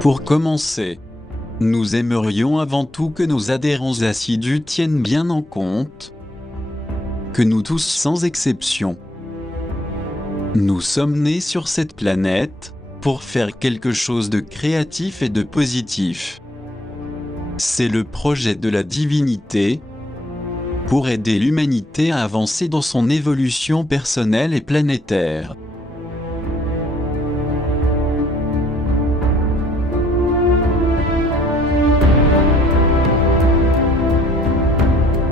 Pour commencer, nous aimerions avant tout que nos adhérents assidus tiennent bien en compte que nous tous sans exception, nous sommes nés sur cette planète pour faire quelque chose de créatif et de positif. C'est le projet de la divinité pour aider l'humanité à avancer dans son évolution personnelle et planétaire.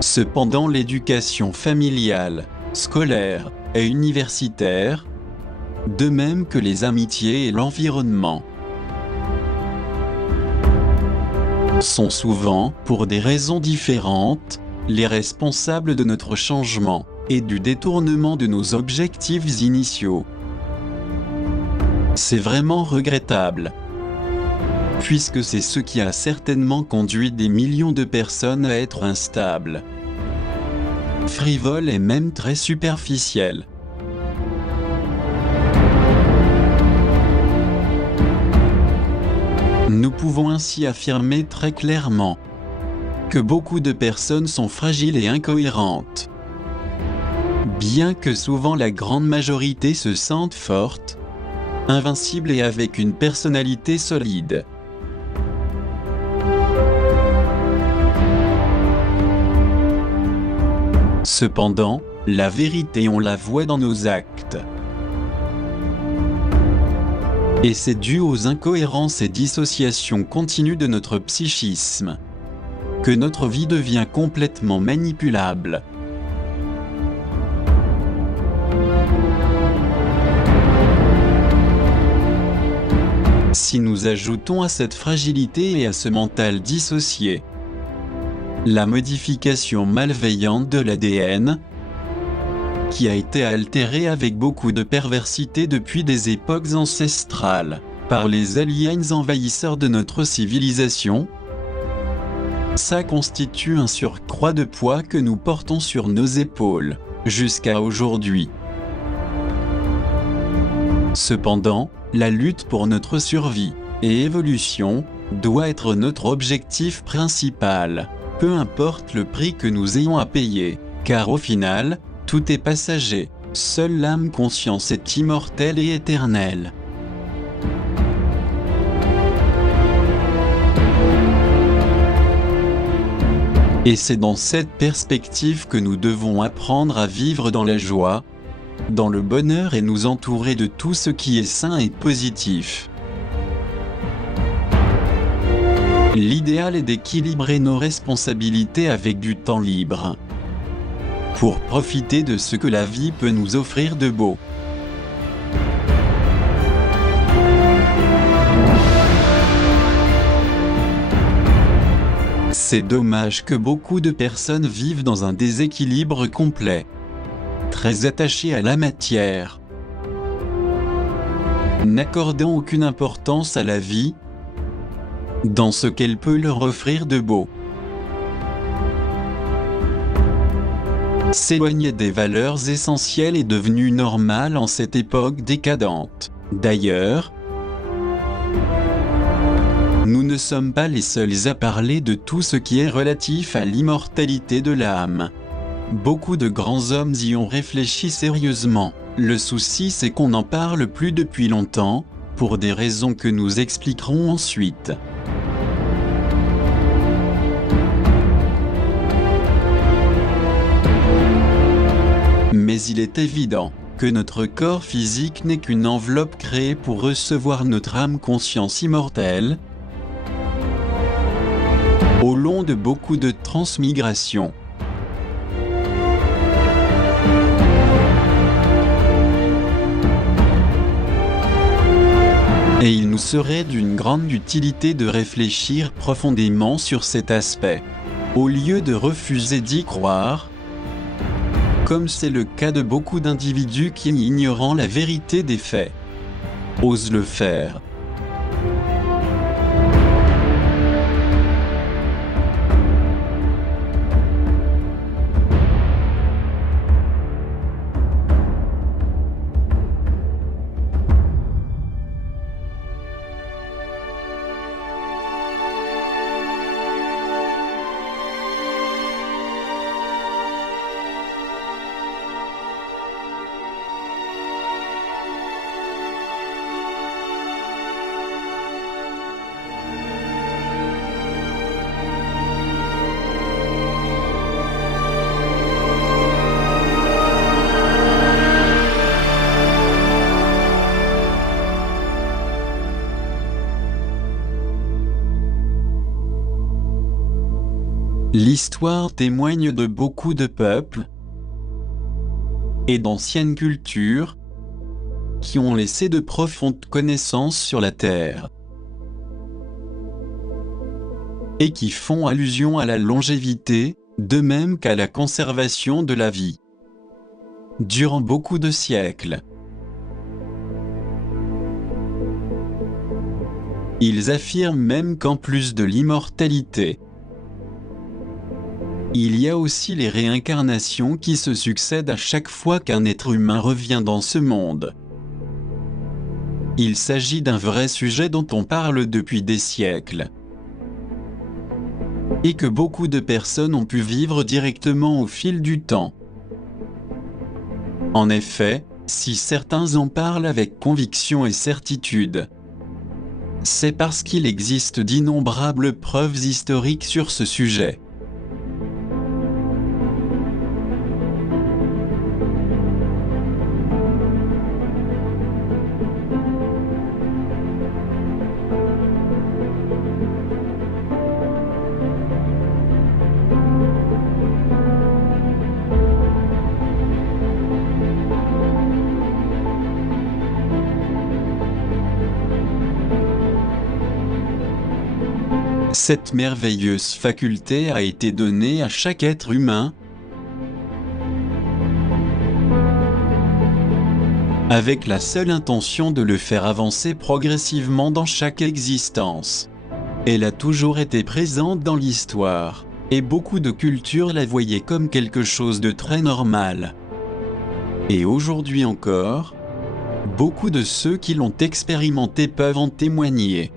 Cependant, l'éducation familiale, scolaire et universitaire, de même que les amitiés et l'environnement, sont souvent, pour des raisons différentes, les responsables de notre changement et du détournement de nos objectifs initiaux. C'est vraiment regrettable, puisque c'est ce qui a certainement conduit des millions de personnes à être instables, frivoles et même très superficielles. Nous pouvons ainsi affirmer très clairement que beaucoup de personnes sont fragiles et incohérentes. Bien que souvent la grande majorité se sente forte, invincible et avec une personnalité solide. Cependant, la vérité on la voit dans nos actes. Et c'est dû aux incohérences et dissociations continues de notre psychisme que notre vie devient complètement manipulable. Si nous ajoutons à cette fragilité et à ce mental dissocié la modification malveillante de l'ADN, qui a été altéré avec beaucoup de perversité depuis des époques ancestrales, par les aliens envahisseurs de notre civilisation, ça constitue un surcroît de poids que nous portons sur nos épaules, jusqu'à aujourd'hui. Cependant, la lutte pour notre survie et évolution doit être notre objectif principal, peu importe le prix que nous ayons à payer, car au final, tout est passager, seule l'âme conscience est immortelle et éternelle. Et c'est dans cette perspective que nous devons apprendre à vivre dans la joie, dans le bonheur et nous entourer de tout ce qui est sain et positif. L'idéal est d'équilibrer nos responsabilités avec du temps libre, pour profiter de ce que la vie peut nous offrir de beau. C'est dommage que beaucoup de personnes vivent dans un déséquilibre complet, très attachées à la matière, n'accordant aucune importance à la vie, dans ce qu'elle peut leur offrir de beau. S'éloigner des valeurs essentielles est devenu normal en cette époque décadente. D'ailleurs, nous ne sommes pas les seuls à parler de tout ce qui est relatif à l'immortalité de l'âme. Beaucoup de grands hommes y ont réfléchi sérieusement. Le souci c'est qu'on n'en parle plus depuis longtemps, pour des raisons que nous expliquerons ensuite. Mais il est évident que notre corps physique n'est qu'une enveloppe créée pour recevoir notre âme conscience immortelle au long de beaucoup de transmigrations. Et il nous serait d'une grande utilité de réfléchir profondément sur cet aspect, au lieu de refuser d'y croire, comme c'est le cas de beaucoup d'individus qui, ignorant la vérité des faits, osent le faire. L'histoire témoigne de beaucoup de peuples et d'anciennes cultures qui ont laissé de profondes connaissances sur la Terre et qui font allusion à la longévité, de même qu'à la conservation de la vie durant beaucoup de siècles. Ils affirment même qu'en plus de l'immortalité, il y a aussi les réincarnations qui se succèdent à chaque fois qu'un être humain revient dans ce monde. Il s'agit d'un vrai sujet dont on parle depuis des siècles et que beaucoup de personnes ont pu vivre directement au fil du temps. En effet, si certains en parlent avec conviction et certitude, c'est parce qu'il existe d'innombrables preuves historiques sur ce sujet. Cette merveilleuse faculté a été donnée à chaque être humain avec la seule intention de le faire avancer progressivement dans chaque existence. Elle a toujours été présente dans l'histoire, et beaucoup de cultures la voyaient comme quelque chose de très normal. Et aujourd'hui encore, beaucoup de ceux qui l'ont expérimenté peuvent en témoigner.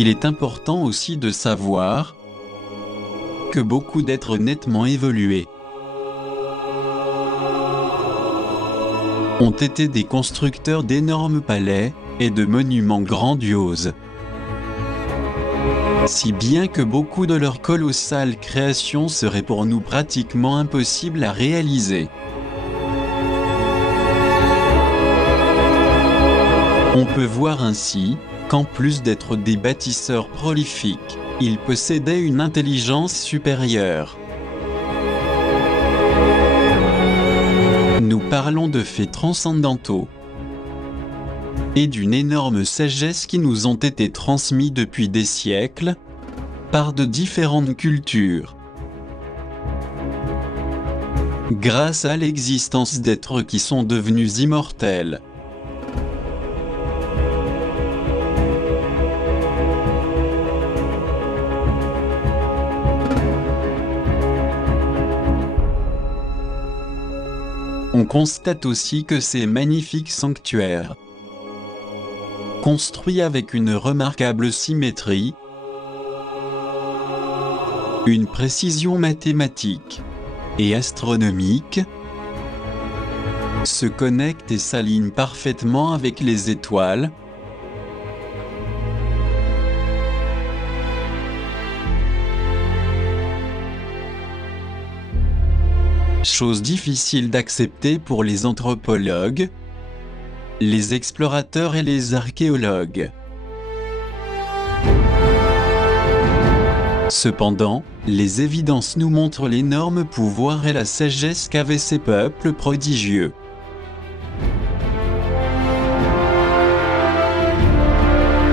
Il est important aussi de savoir que beaucoup d'êtres nettement évolués ont été des constructeurs d'énormes palais et de monuments grandioses, si bien que beaucoup de leurs colossales créations seraient pour nous pratiquement impossibles à réaliser. On peut voir ainsi qu'en plus d'être des bâtisseurs prolifiques, ils possédaient une intelligence supérieure. Nous parlons de faits transcendantaux et d'une énorme sagesse qui nous ont été transmis depuis des siècles par de différentes cultures. Grâce à l'existence d'êtres qui sont devenus immortels. On constate aussi que ces magnifiques sanctuaires, construits avec une remarquable symétrie, une précision mathématique et astronomique, se connectent et s'alignent parfaitement avec les étoiles, chose difficile d'accepter pour les anthropologues, les explorateurs et les archéologues. Cependant, les évidences nous montrent l'énorme pouvoir et la sagesse qu'avaient ces peuples prodigieux.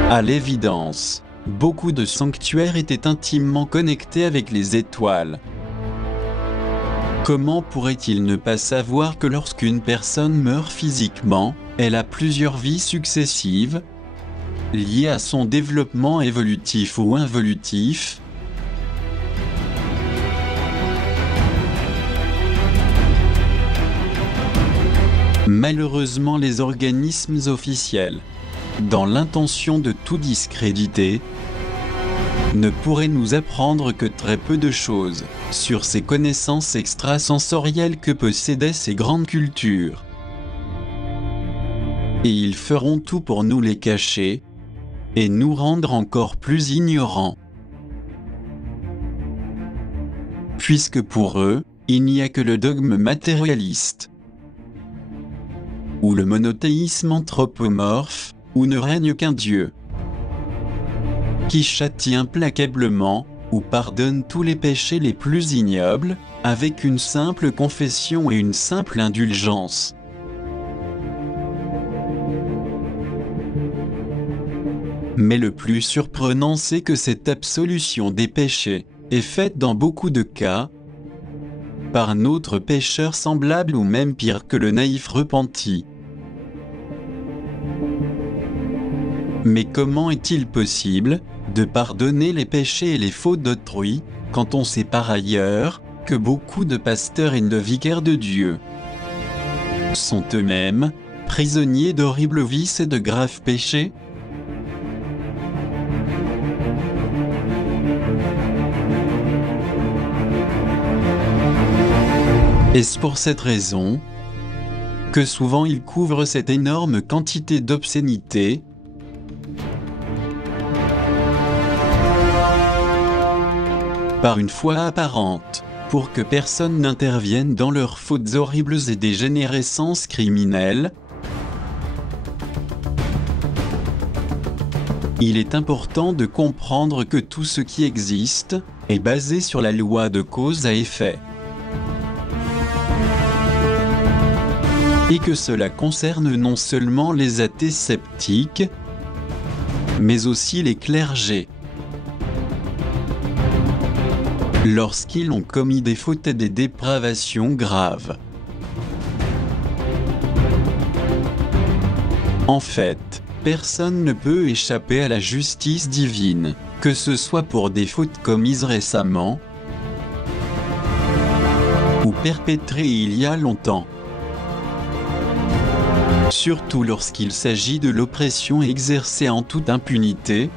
À l'évidence, beaucoup de sanctuaires étaient intimement connectés avec les étoiles. Comment pourrait-il ne pas savoir que lorsqu'une personne meurt physiquement, elle a plusieurs vies successives, liées à son développement évolutif ou involutif? Malheureusement, les organismes officiels, dans l'intention de tout discréditer, ne pourraient nous apprendre que très peu de choses sur ces connaissances extrasensorielles que possédaient ces grandes cultures. Et ils feront tout pour nous les cacher et nous rendre encore plus ignorants. Puisque pour eux, il n'y a que le dogme matérialiste, ou le monothéisme anthropomorphe, où ne règne qu'un Dieu qui châtie implacablement ou pardonne tous les péchés les plus ignobles, avec une simple confession et une simple indulgence. Mais le plus surprenant, c'est que cette absolution des péchés est faite dans beaucoup de cas par un autre pécheur semblable ou même pire que le naïf repenti. Mais comment est-il possible de pardonner les péchés et les fautes d'autrui, quand on sait par ailleurs que beaucoup de pasteurs et de vicaires de Dieu sont eux-mêmes prisonniers d'horribles vices et de graves péchés? Est-ce pour cette raison que souvent ils couvrent cette énorme quantité d'obscénité par une foi apparente, pour que personne n'intervienne dans leurs fautes horribles et dégénérescences criminelles? Il est important de comprendre que tout ce qui existe est basé sur la loi de cause à effet. Et que cela concerne non seulement les athées sceptiques, mais aussi les clergés. Lorsqu'ils ont commis des fautes et des dépravations graves. En fait, personne ne peut échapper à la justice divine, que ce soit pour des fautes commises récemment ou perpétrées il y a longtemps. Surtout lorsqu'il s'agit de l'oppression exercée en toute impunité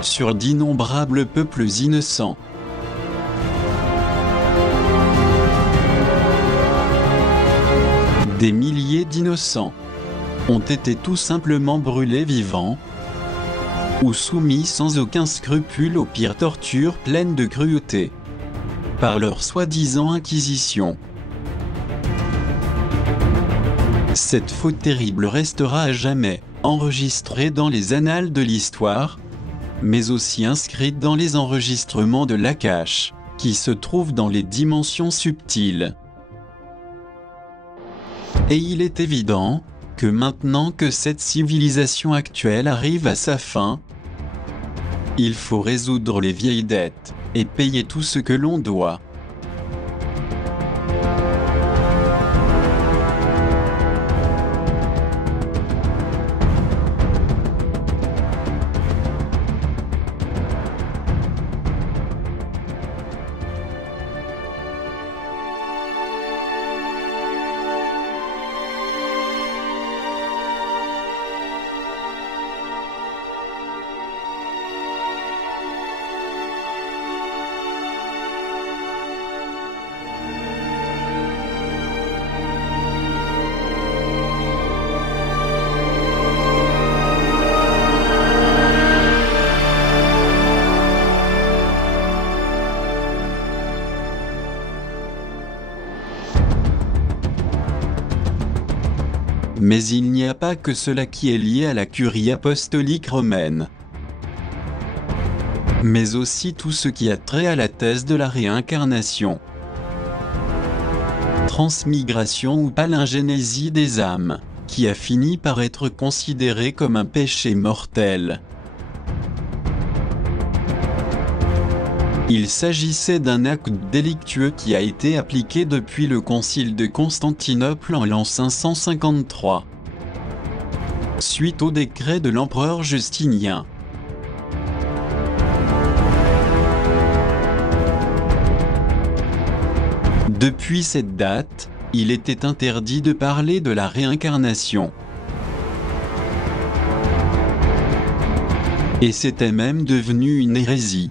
sur d'innombrables peuples innocents. Des milliers d'innocents ont été tout simplement brûlés vivants ou soumis sans aucun scrupule aux pires tortures pleines de cruauté par leur soi-disant inquisition. Cette faute terrible restera à jamais enregistrées dans les annales de l'histoire, mais aussi inscrites dans les enregistrements de l'Akash, qui se trouvent dans les dimensions subtiles. Et il est évident que maintenant que cette civilisation actuelle arrive à sa fin, il faut résoudre les vieilles dettes et payer tout ce que l'on doit. Mais il n'y a pas que cela qui est lié à la curie apostolique romaine, mais aussi tout ce qui a trait à la thèse de la réincarnation, transmigration ou palingénésie des âmes, qui a fini par être considérée comme un péché mortel. Il s'agissait d'un acte délictueux qui a été appliqué depuis le concile de Constantinople en l'an 553, suite au décret de l'empereur Justinien. Depuis cette date, il était interdit de parler de la réincarnation. Et c'était même devenu une hérésie.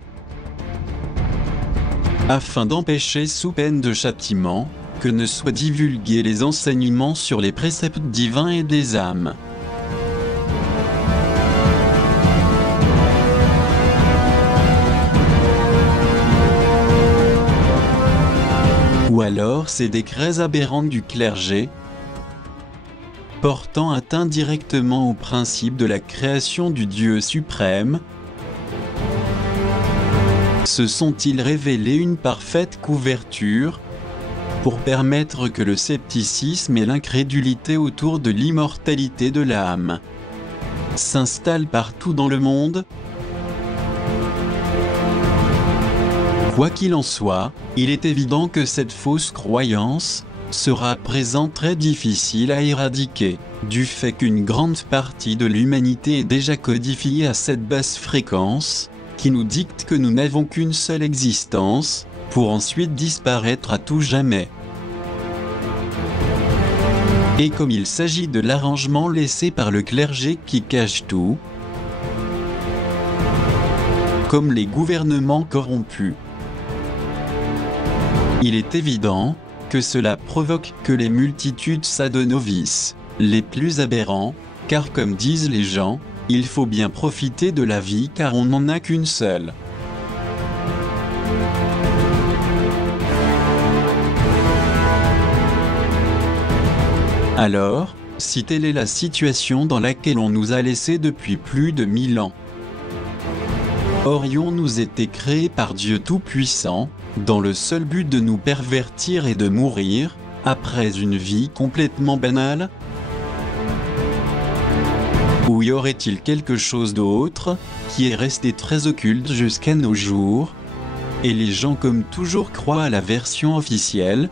Afin d'empêcher sous peine de châtiment, que ne soient divulgués les enseignements sur les préceptes divins et des âmes. Ou alors ces décrets aberrants du clergé, portant atteinte directement au principe de la création du Dieu suprême, se sont-ils révélés une parfaite couverture pour permettre que le scepticisme et l'incrédulité autour de l'immortalité de l'âme s'installent partout dans le monde? Quoi qu'il en soit, il est évident que cette fausse croyance sera à présent très difficile à éradiquer, du fait qu'une grande partie de l'humanité est déjà codifiée à cette basse fréquence, qui nous dicte que nous n'avons qu'une seule existence, pour ensuite disparaître à tout jamais. Et comme il s'agit de l'arrangement laissé par le clergé qui cache tout, comme les gouvernements corrompus, il est évident que cela provoque que les multitudes s'adonnent aux vices les plus aberrants, car comme disent les gens, il faut bien profiter de la vie car on n'en a qu'une seule. Alors, si telle est la situation dans laquelle on nous a laissés depuis plus de 1000 ans, aurions-nous été créés par Dieu Tout-Puissant, dans le seul but de nous pervertir et de mourir, après une vie complètement banale? Ou y aurait-il quelque chose d'autre, qui est resté très occulte jusqu'à nos jours, et les gens comme toujours croient à la version officielle,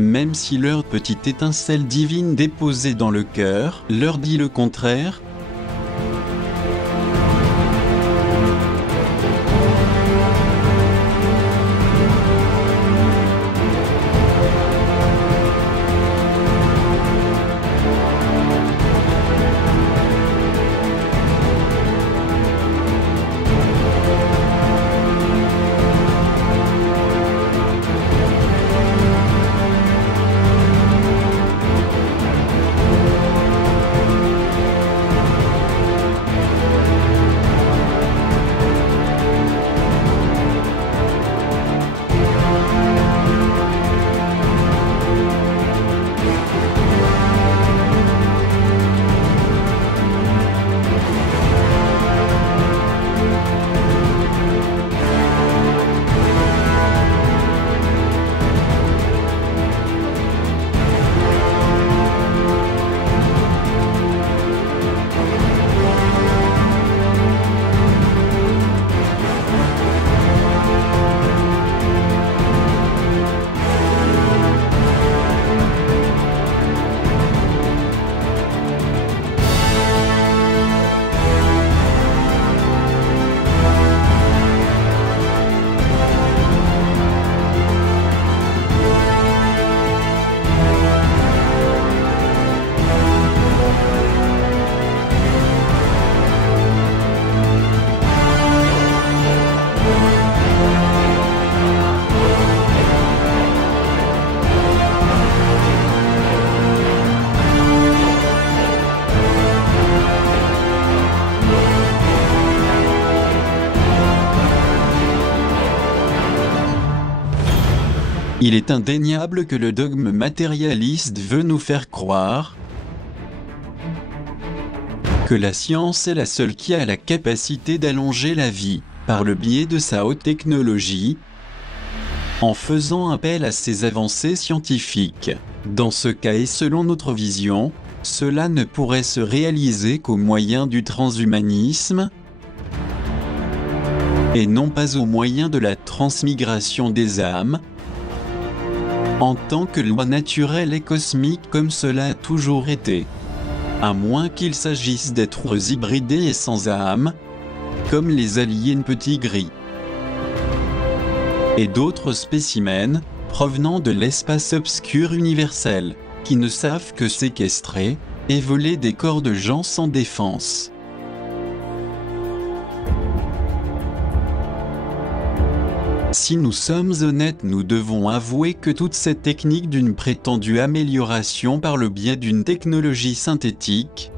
même si leur petite étincelle divine déposée dans le cœur leur dit le contraire? Il est indéniable que le dogme matérialiste veut nous faire croire que la science est la seule qui a la capacité d'allonger la vie, par le biais de sa haute technologie, en faisant appel à ses avancées scientifiques. Dans ce cas et selon notre vision, cela ne pourrait se réaliser qu'au moyen du transhumanisme, et non pas au moyen de la transmigration des âmes, en tant que loi naturelle et cosmique comme cela a toujours été. À moins qu'il s'agisse d'êtres hybridés et sans âme, comme les aliens petits gris, et d'autres spécimens, provenant de l'espace obscur universel, qui ne savent que séquestrer et voler des corps de gens sans défense. Si nous sommes honnêtes, nous devons avouer que toute cette technique d'une prétendue amélioration par le biais d'une technologie synthétique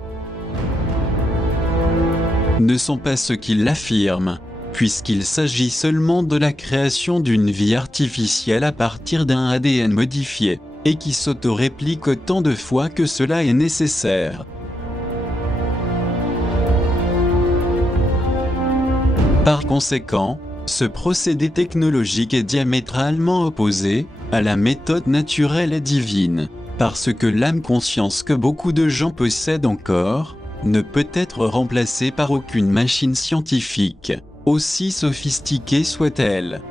ne sont pas ce qu'ils l'affirment, puisqu'il s'agit seulement de la création d'une vie artificielle à partir d'un ADN modifié, et qui s'auto-réplique autant de fois que cela est nécessaire. Par conséquent, ce procédé technologique est diamétralement opposé à la méthode naturelle et divine, parce que l'âme-conscience que beaucoup de gens possèdent encore ne peut être remplacée par aucune machine scientifique, aussi sophistiquée soit-elle.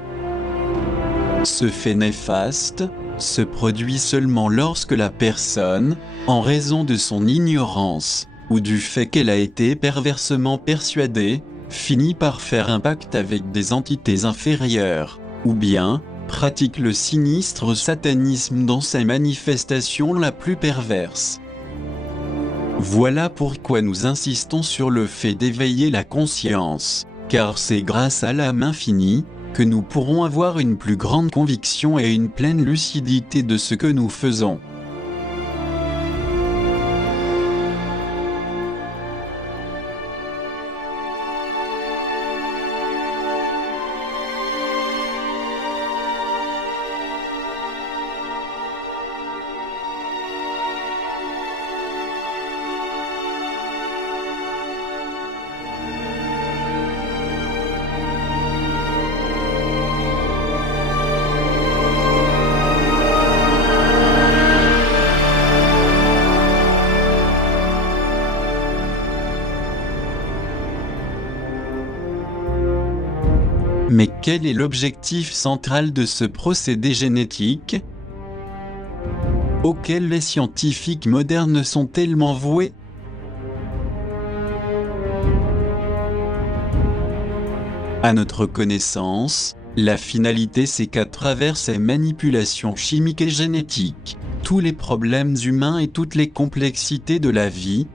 Ce fait néfaste se produit seulement lorsque la personne, en raison de son ignorance, ou du fait qu'elle a été perversement persuadée, finit par faire un pacte avec des entités inférieures, ou bien pratique le sinistre satanisme dans sa manifestation la plus perverse. Voilà pourquoi nous insistons sur le fait d'éveiller la conscience, car c'est grâce à l'âme infinie que nous pourrons avoir une plus grande conviction et une pleine lucidité de ce que nous faisons. Mais quel est l'objectif central de ce procédé génétique, auquel les scientifiques modernes sont tellement voués? À notre connaissance, la finalité c'est qu'à travers ces manipulations chimiques et génétiques, tous les problèmes humains et toutes les complexités de la vie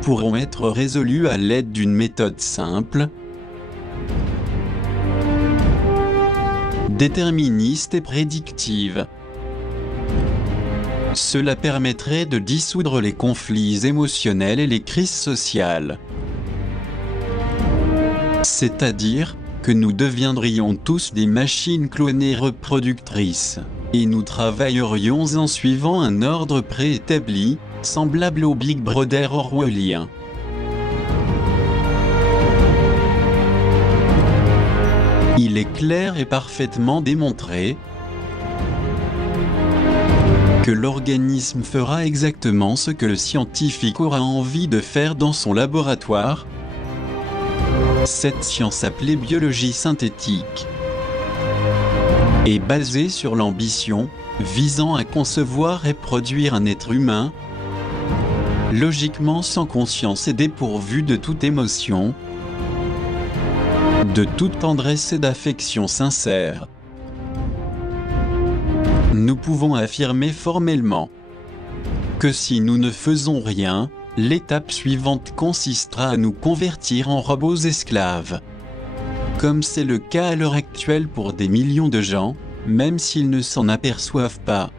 pourront être résolus à l'aide d'une méthode simple, déterministe et prédictive. Cela permettrait de dissoudre les conflits émotionnels et les crises sociales. C'est-à-dire que nous deviendrions tous des machines clonées reproductrices, et nous travaillerions en suivant un ordre préétabli, semblable au Big Brother orwellien. Il est clair et parfaitement démontré que l'organisme fera exactement ce que le scientifique aura envie de faire dans son laboratoire. Cette science appelée biologie synthétique est basée sur l'ambition visant à concevoir et produire un être humain logiquement sans conscience et dépourvu de toute émotion, de toute tendresse et d'affection sincère. Nous pouvons affirmer formellement que si nous ne faisons rien, l'étape suivante consistera à nous convertir en robots esclaves. Comme c'est le cas à l'heure actuelle pour des millions de gens, même s'ils ne s'en aperçoivent pas.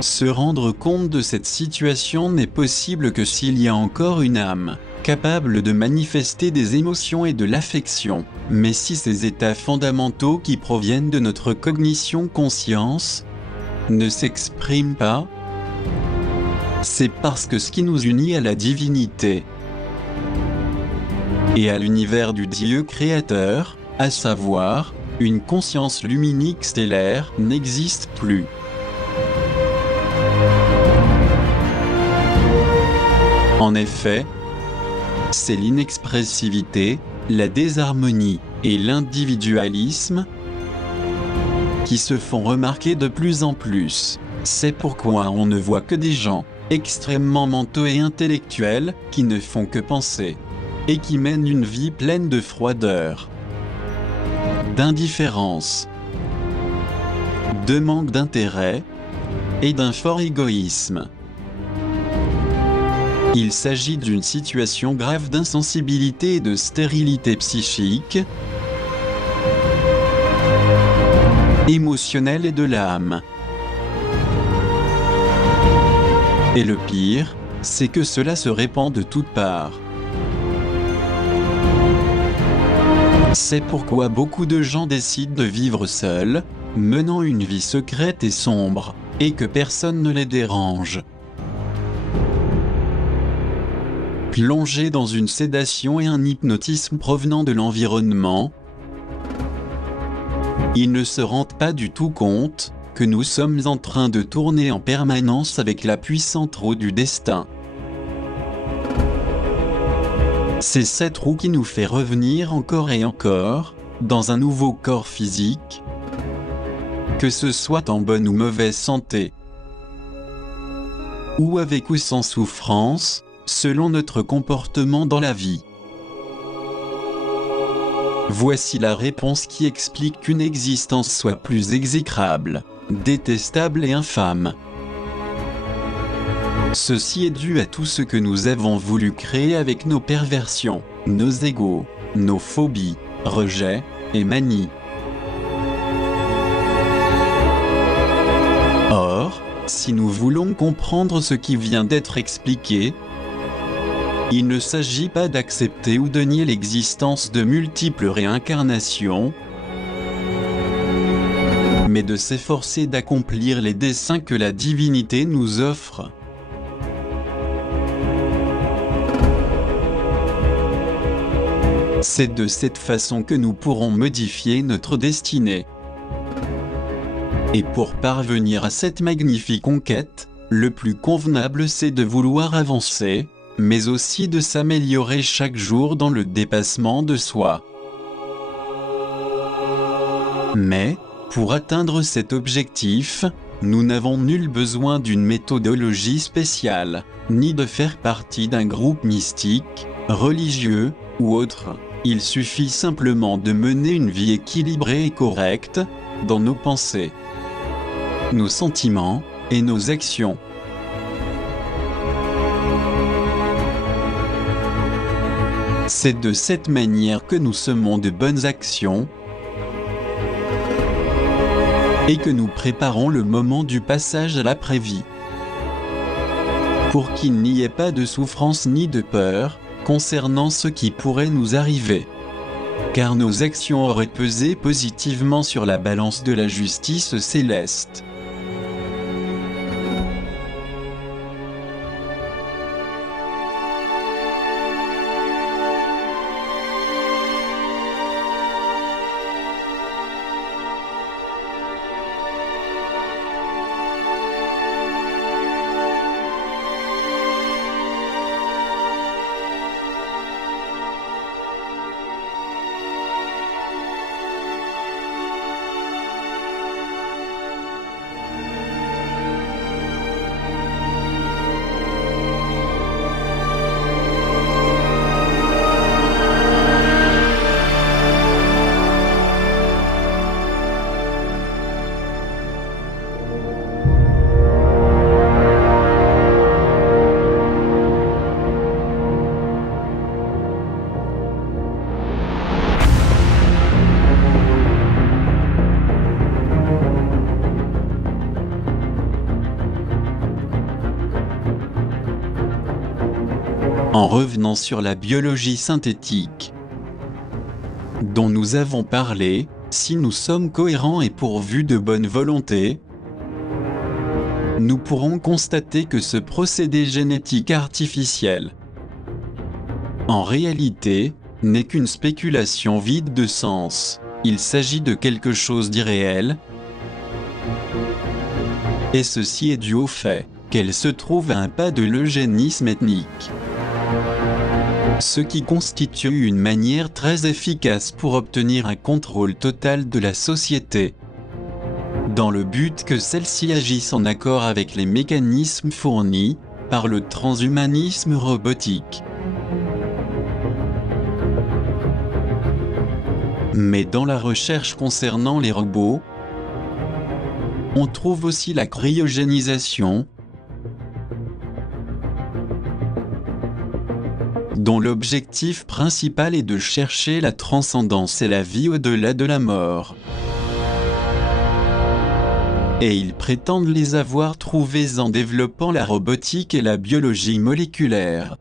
Se rendre compte de cette situation n'est possible que s'il y a encore une âme, capable de manifester des émotions et de l'affection. Mais si ces états fondamentaux qui proviennent de notre cognition-conscience ne s'expriment pas, c'est parce que ce qui nous unit à la divinité et à l'univers du Dieu créateur, à savoir, une conscience luminique stellaire, n'existe plus. En effet, c'est l'inexpressivité, la désharmonie et l'individualisme qui se font remarquer de plus en plus. C'est pourquoi on ne voit que des gens extrêmement mentaux et intellectuels qui ne font que penser et qui mènent une vie pleine de froideur, d'indifférence, de manque d'intérêt et d'un fort égoïsme. Il s'agit d'une situation grave d'insensibilité et de stérilité psychique, émotionnelle et de l'âme. Et le pire, c'est que cela se répand de toutes parts. C'est pourquoi beaucoup de gens décident de vivre seuls, menant une vie secrète et sombre, et que personne ne les dérange. Plongés dans une sédation et un hypnotisme provenant de l'environnement, ils ne se rendent pas du tout compte que nous sommes en train de tourner en permanence avec la puissante roue du destin. C'est cette roue qui nous fait revenir encore et encore, dans un nouveau corps physique, que ce soit en bonne ou mauvaise santé, ou avec ou sans souffrance, selon notre comportement dans la vie. Voici la réponse qui explique qu'une existence soit plus exécrable, détestable et infâme. Ceci est dû à tout ce que nous avons voulu créer avec nos perversions, nos égos, nos phobies, rejets et manies. Or, si nous voulons comprendre ce qui vient d'être expliqué, il ne s'agit pas d'accepter ou de nier l'existence de multiples réincarnations, mais de s'efforcer d'accomplir les desseins que la divinité nous offre. C'est de cette façon que nous pourrons modifier notre destinée. Et pour parvenir à cette magnifique conquête, le plus convenable c'est de vouloir avancer, mais aussi de s'améliorer chaque jour dans le dépassement de soi. Mais, pour atteindre cet objectif, nous n'avons nul besoin d'une méthodologie spéciale, ni de faire partie d'un groupe mystique, religieux ou autre. Il suffit simplement de mener une vie équilibrée et correcte, dans nos pensées, nos sentiments et nos actions. C'est de cette manière que nous semons de bonnes actions et que nous préparons le moment du passage à l'après-vie, pour qu'il n'y ait pas de souffrance ni de peur concernant ce qui pourrait nous arriver, car nos actions auraient pesé positivement sur la balance de la justice céleste. revenant sur la biologie synthétique dont nous avons parlé, si nous sommes cohérents et pourvus de bonne volonté, nous pourrons constater que ce procédé génétique artificiel, en réalité, n'est qu'une spéculation vide de sens. Il s'agit de quelque chose d'irréel, et ceci est dû au fait qu'elle se trouve à un pas de l'eugénisme ethnique, ce qui constitue une manière très efficace pour obtenir un contrôle total de la société, dans le but que celle-ci agisse en accord avec les mécanismes fournis par le transhumanisme robotique. Mais dans la recherche concernant les robots, on trouve aussi la cryogénisation, dont l'objectif principal est de chercher la transcendance et la vie au-delà de la mort. Et ils prétendent les avoir trouvés en développant la robotique et la biologie moléculaire.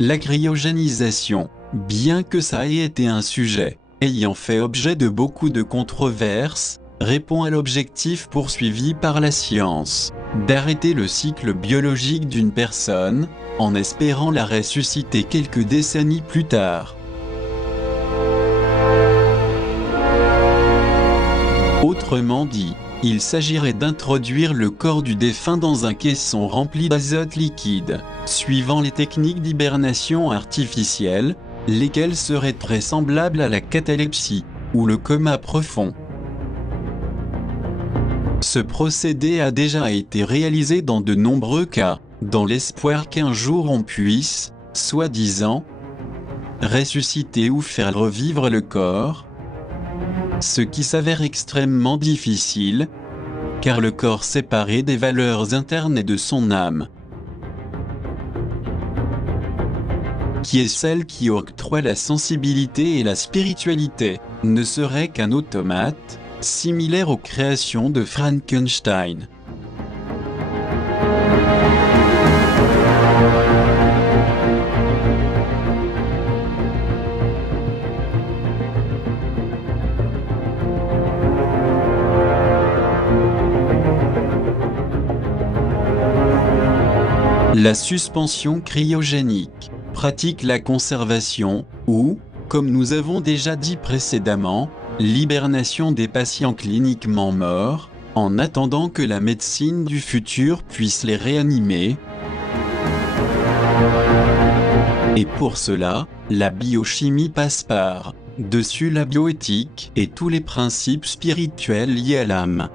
La cryogénisation, bien que ça ait été un sujet ayant fait objet de beaucoup de controverses, répond à l'objectif poursuivi par la science d'arrêter le cycle biologique d'une personne, en espérant la ressusciter quelques décennies plus tard. Autrement dit, il s'agirait d'introduire le corps du défunt dans un caisson rempli d'azote liquide, suivant les techniques d'hibernation artificielle, lesquelles seraient très semblables à la catalepsie, ou le coma profond. Ce procédé a déjà été réalisé dans de nombreux cas, dans l'espoir qu'un jour on puisse, soi-disant, ressusciter ou faire revivre le corps, ce qui s'avère extrêmement difficile, car le corps séparé des valeurs internes et de son âme, qui est celle qui octroie la sensibilité et la spiritualité, ne serait qu'un automate, similaire aux créations de Frankenstein. La suspension cryogénique pratique la conservation, ou, comme nous avons déjà dit précédemment, l'hibernation des patients cliniquement morts, en attendant que la médecine du futur puisse les réanimer. Et pour cela, la biochimie passe par-dessus la bioéthique et tous les principes spirituels liés à l'âme.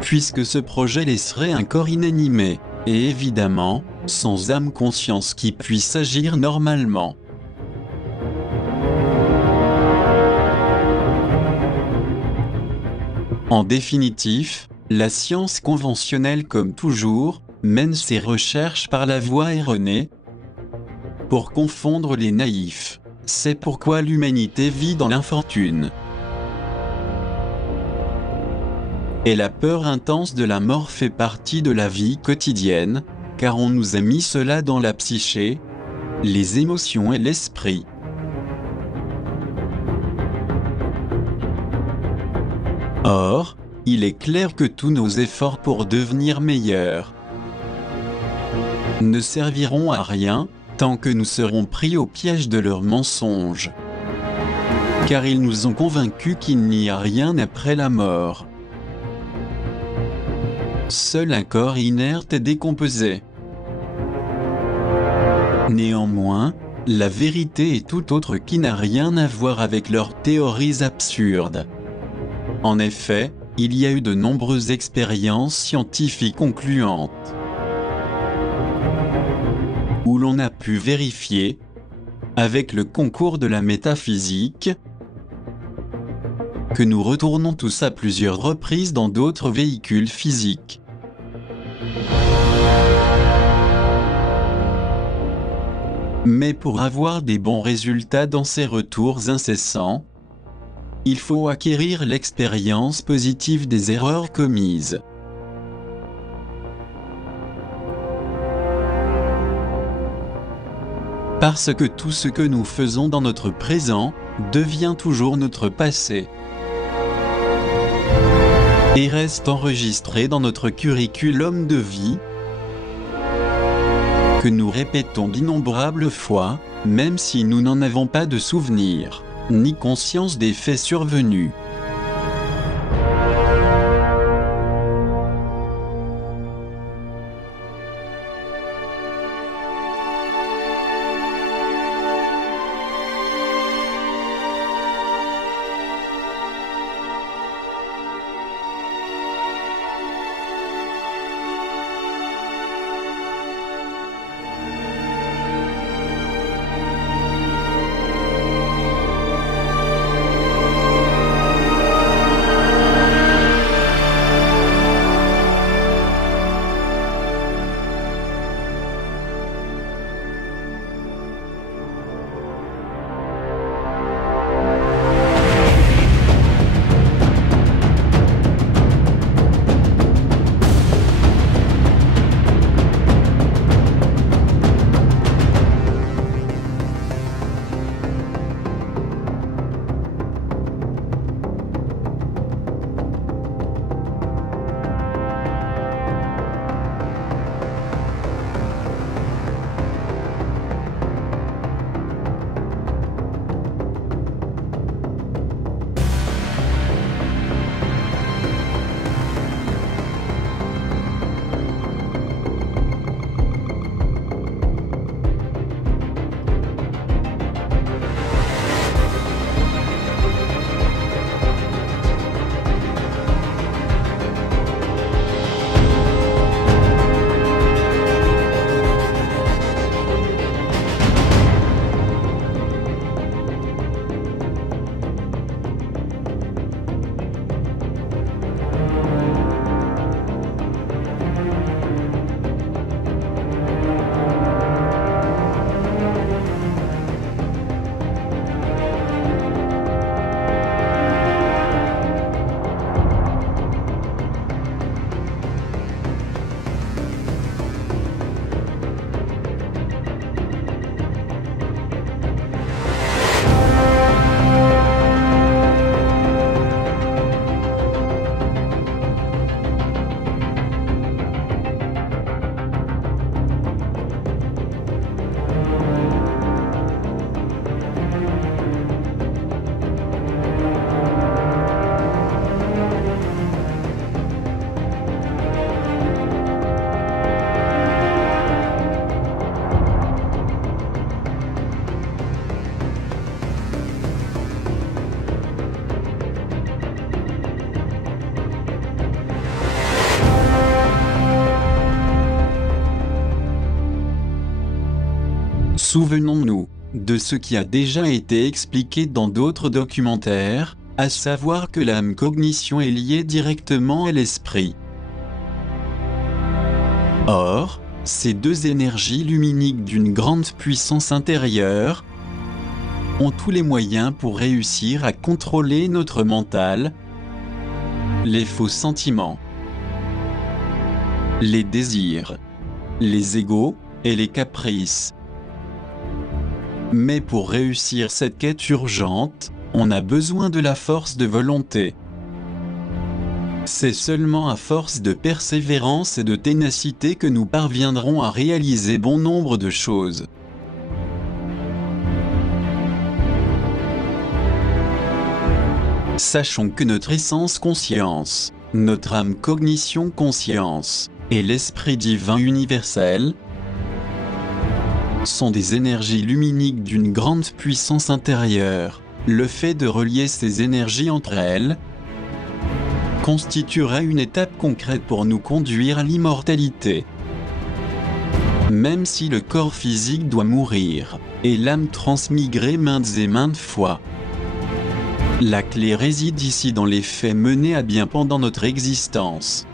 Puisque ce projet laisserait un corps inanimé, et évidemment, sans âme-conscience qui puisse agir normalement. En définitive, la science conventionnelle comme toujours, mène ses recherches par la voie erronée pour confondre les naïfs. C'est pourquoi l'humanité vit dans l'infortune. Et la peur intense de la mort fait partie de la vie quotidienne, car on nous a mis cela dans la psyché, les émotions et l'esprit. Or, il est clair que tous nos efforts pour devenir meilleurs ne serviront à rien, tant que nous serons pris au piège de leurs mensonges. Car ils nous ont convaincus qu'il n'y a rien après la mort. Seul un corps inerte est décomposé. Néanmoins, la vérité est tout autre qui n'a rien à voir avec leurs théories absurdes. En effet, il y a eu de nombreuses expériences scientifiques concluantes, où l'on a pu vérifier, avec le concours de la métaphysique, que nous retournons tous à plusieurs reprises dans d'autres véhicules physiques. Mais pour avoir des bons résultats dans ces retours incessants, il faut acquérir l'expérience positive des erreurs commises. Parce que tout ce que nous faisons dans notre présent devient toujours notre passé et reste enregistré dans notre curriculum de vie que nous répétons d'innombrables fois, même si nous n'en avons pas de souvenir, ni conscience des faits survenus. Souvenons-nous de ce qui a déjà été expliqué dans d'autres documentaires, à savoir que l'âme cognition est liée directement à l'esprit. Or, ces deux énergies luminiques d'une grande puissance intérieure ont tous les moyens pour réussir à contrôler notre mental, les faux sentiments, les désirs, les égos et les caprices. Mais pour réussir cette quête urgente, on a besoin de la force de volonté. C'est seulement à force de persévérance et de ténacité que nous parviendrons à réaliser bon nombre de choses. Sachons que notre essence conscience, notre âme cognition conscience, et l'esprit divin universel sont des énergies luminiques d'une grande puissance intérieure. Le fait de relier ces énergies entre elles constituera une étape concrète pour nous conduire à l'immortalité. Même si le corps physique doit mourir, et l'âme transmigrer maintes et maintes fois. La clé réside ici dans les faits menés à bien pendant notre existence.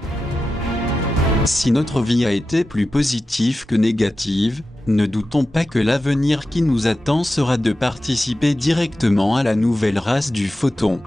Si notre vie a été plus positive que négative, ne doutons pas que l'avenir qui nous attend sera de participer directement à la nouvelle race du photon.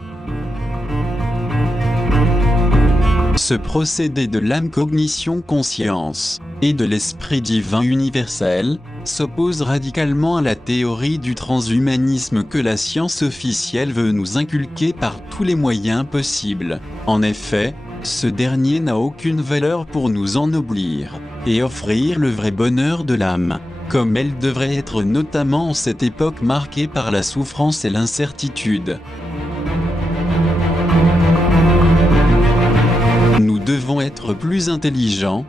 Ce procédé de l'âme cognition conscience et de l'esprit divin universel s'oppose radicalement à la théorie du transhumanisme que la science officielle veut nous inculquer par tous les moyens possibles. En effet, ce dernier n'a aucune valeur pour nous ennoblir et offrir le vrai bonheur de l'âme, comme elle devrait être notamment en cette époque marquée par la souffrance et l'incertitude. Nous devons être plus intelligents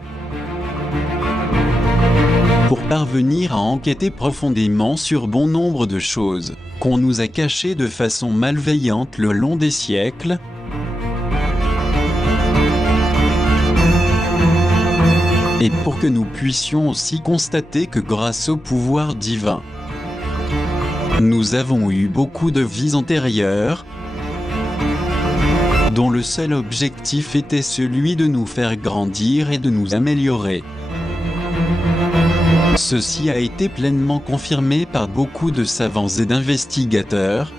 pour parvenir à enquêter profondément sur bon nombre de choses qu'on nous a cachées de façon malveillante le long des siècles, et pour que nous puissions aussi constater que grâce au pouvoir divin, nous avons eu beaucoup de vies antérieures, dont le seul objectif était celui de nous faire grandir et de nous améliorer. Ceci a été pleinement confirmé par beaucoup de savants et d'investigateurs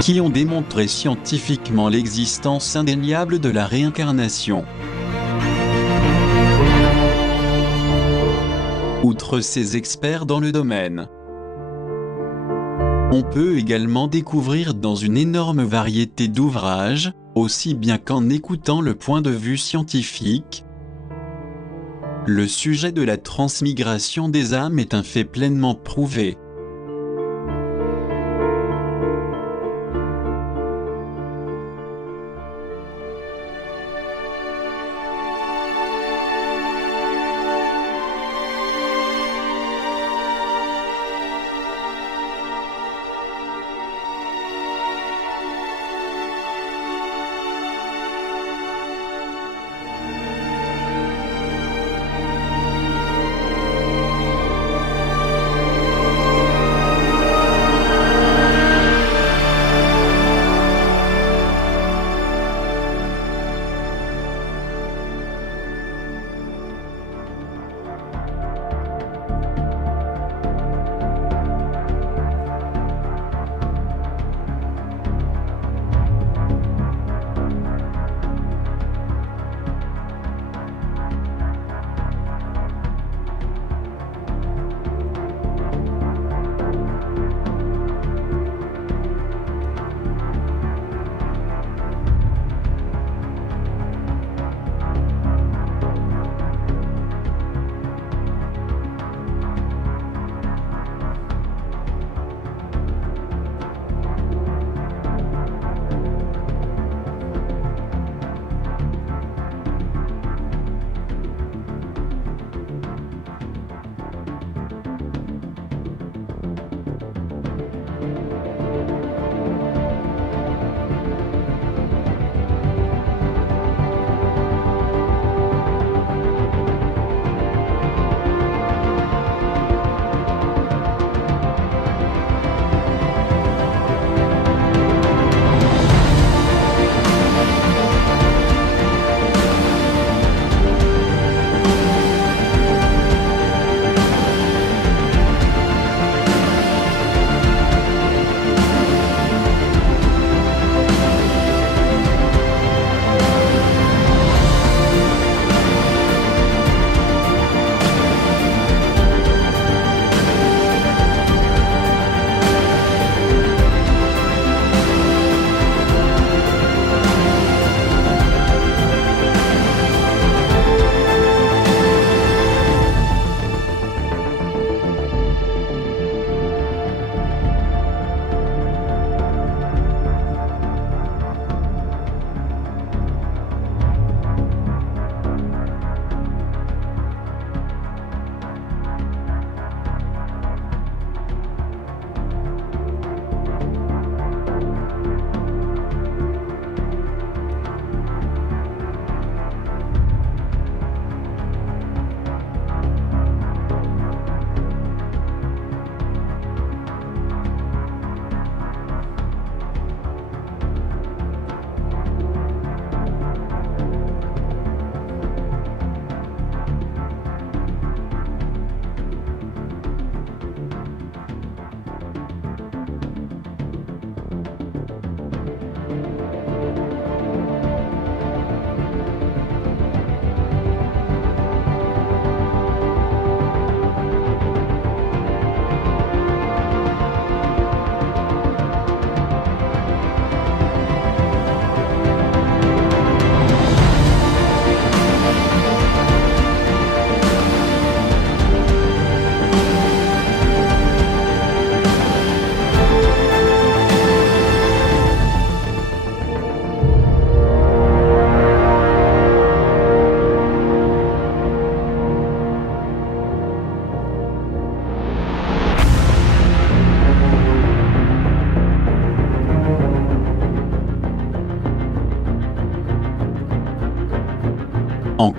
qui ont démontré scientifiquement l'existence indéniable de la réincarnation. Outre ces experts dans le domaine, on peut également découvrir dans une énorme variété d'ouvrages, aussi bien qu'en écoutant le point de vue scientifique, le sujet de la transmigration des âmes est un fait pleinement prouvé.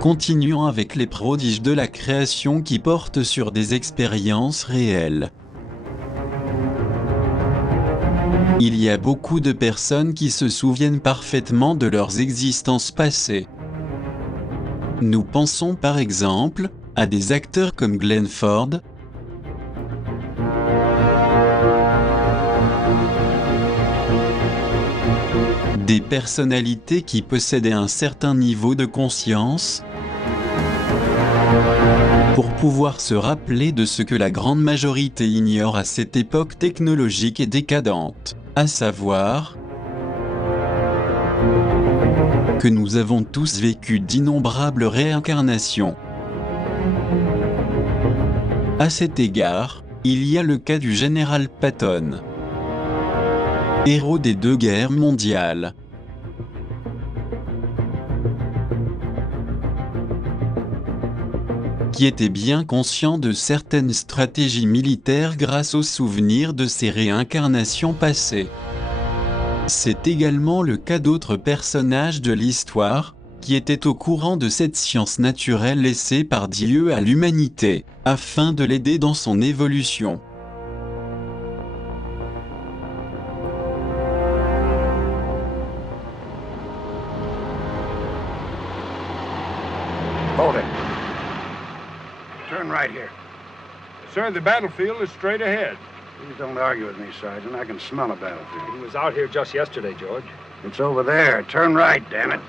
Continuons avec les prodiges de la création qui portent sur des expériences réelles. Il y a beaucoup de personnes qui se souviennent parfaitement de leurs existences passées. Nous pensons par exemple à des acteurs comme Glenn Ford, des personnalités qui possédaient un certain niveau de conscience, pour pouvoir se rappeler de ce que la grande majorité ignore à cette époque technologique et décadente, à savoir que nous avons tous vécu d'innombrables réincarnations. À cet égard, il y a le cas du général Patton, héros des 2 guerres mondiales. Qui était bien conscient de certaines stratégies militaires grâce au souvenir de ses réincarnations passées. C'est également le cas d'autres personnages de l'histoire, qui étaient au courant de cette science naturelle laissée par Dieu à l'humanité, afin de l'aider dans son évolution. Hold it. Turn right here. Sir, the battlefield is straight ahead. Please don't argue with me, Sergeant. I can smell a battlefield. He was out here just yesterday, George. It's over there. Turn right, damn it.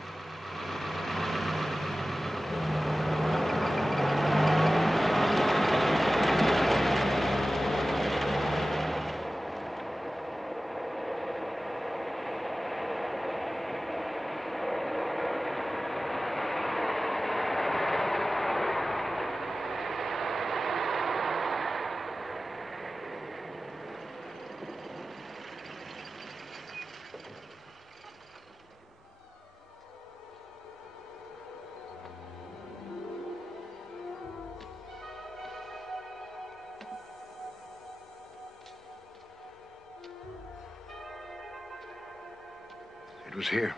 It was here.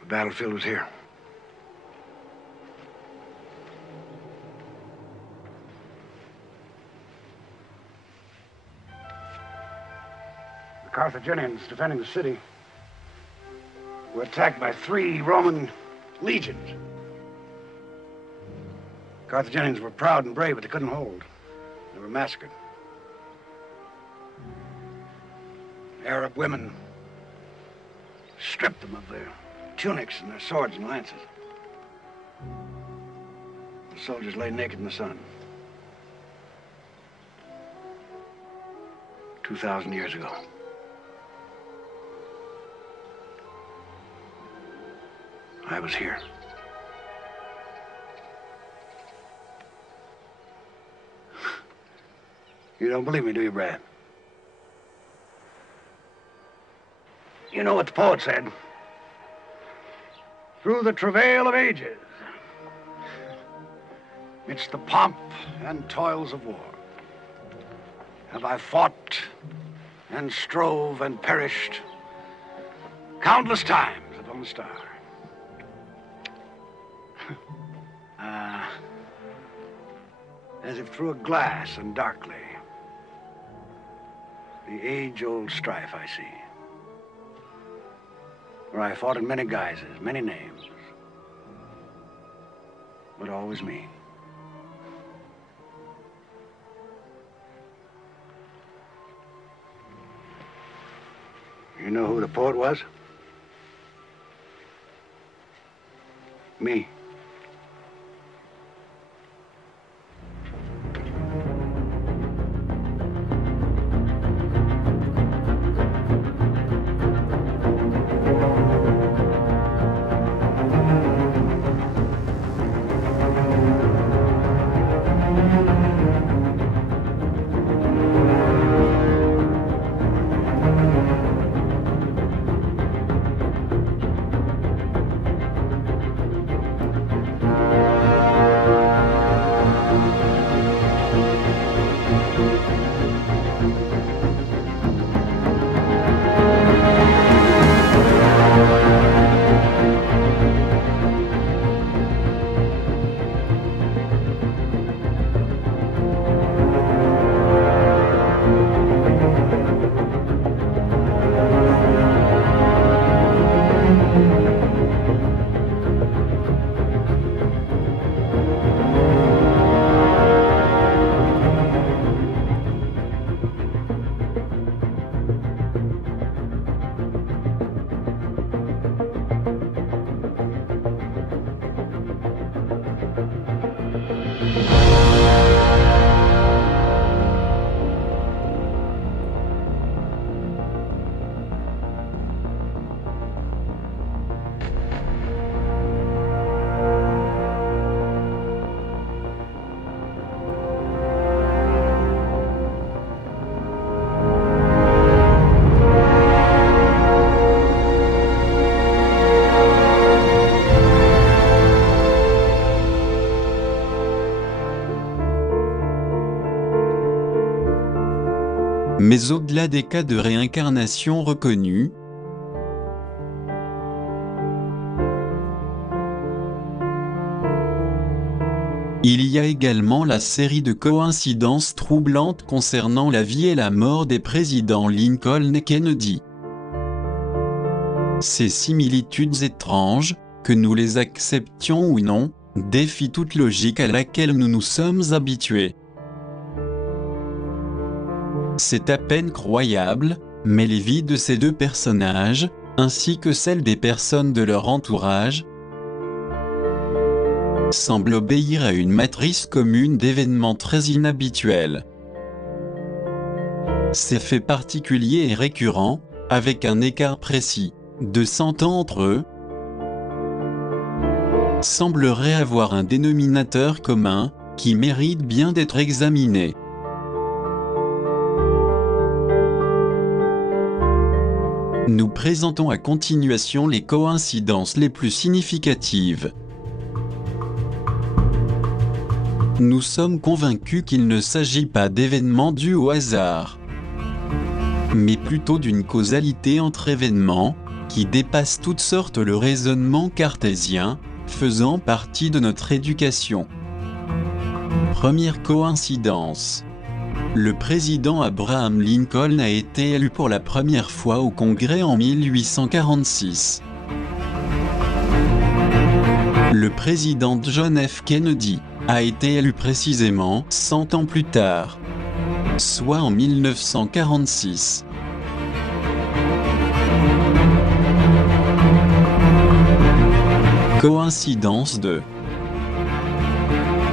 The battlefield was here. The Carthaginians defending the city were attacked by 3 Roman legions. The Carthaginians were proud and brave, but they couldn't hold. They were massacred. Arab women stripped them of their tunics and their swords and lances. The soldiers lay naked in the sun. 2,000 years ago. I was here. You don't believe me, do you, Brad? You know what the poet said? Through the travail of ages, midst the pomp and toils of war, have I fought and strove and perished countless times upon the star. As if through a glass and darkly, the age-old strife I see. Where I fought in many guises, many names, but always me. You know who the poet was? Me. Mais au-delà des cas de réincarnation reconnus, il y a également la série de coïncidences troublantes concernant la vie et la mort des présidents Lincoln et Kennedy. Ces similitudes étranges, que nous les acceptions ou non, défient toute logique à laquelle nous nous sommes habitués. C'est à peine croyable, mais les vies de ces deux personnages, ainsi que celles des personnes de leur entourage, semblent obéir à une matrice commune d'événements très inhabituels. Ces faits particuliers et récurrents, avec un écart précis de 100 ans entre eux, sembleraient avoir un dénominateur commun qui mérite bien d'être examiné. Nous présentons à continuation les coïncidences les plus significatives. Nous sommes convaincus qu'il ne s'agit pas d'événements dus au hasard, mais plutôt d'une causalité entre événements, qui dépasse toutes sortes le raisonnement cartésien, faisant partie de notre éducation. Première coïncidence. Le président Abraham Lincoln a été élu pour la première fois au Congrès en 1846. Le président John F. Kennedy a été élu précisément 100 ans plus tard, soit en 1946. Coïncidence 2.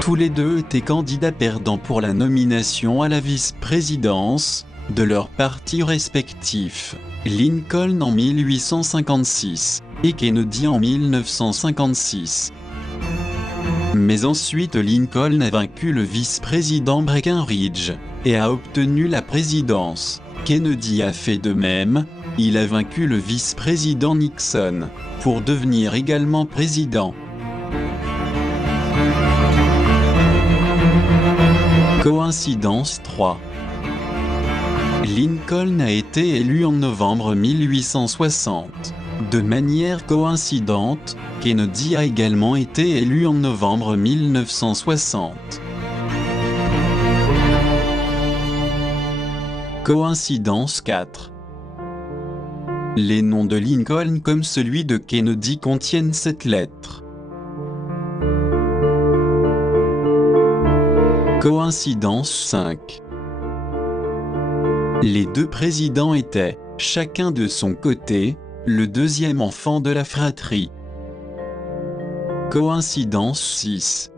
Tous les deux étaient candidats perdants pour la nomination à la vice-présidence de leurs partis respectifs, Lincoln en 1856 et Kennedy en 1956. Mais ensuite Lincoln a vaincu le vice-président Breckinridge et a obtenu la présidence. Kennedy a fait de même, il a vaincu le vice-président Nixon pour devenir également président. Coïncidence 3. Lincoln a été élu en novembre 1860. De manière coïncidente, Kennedy a également été élu en novembre 1960. Coïncidence 4. Les noms de Lincoln comme celui de Kennedy contiennent cette lettre. Coïncidence 5. Les deux présidents étaient, chacun de son côté, le deuxième enfant de la fratrie. Coïncidence 6.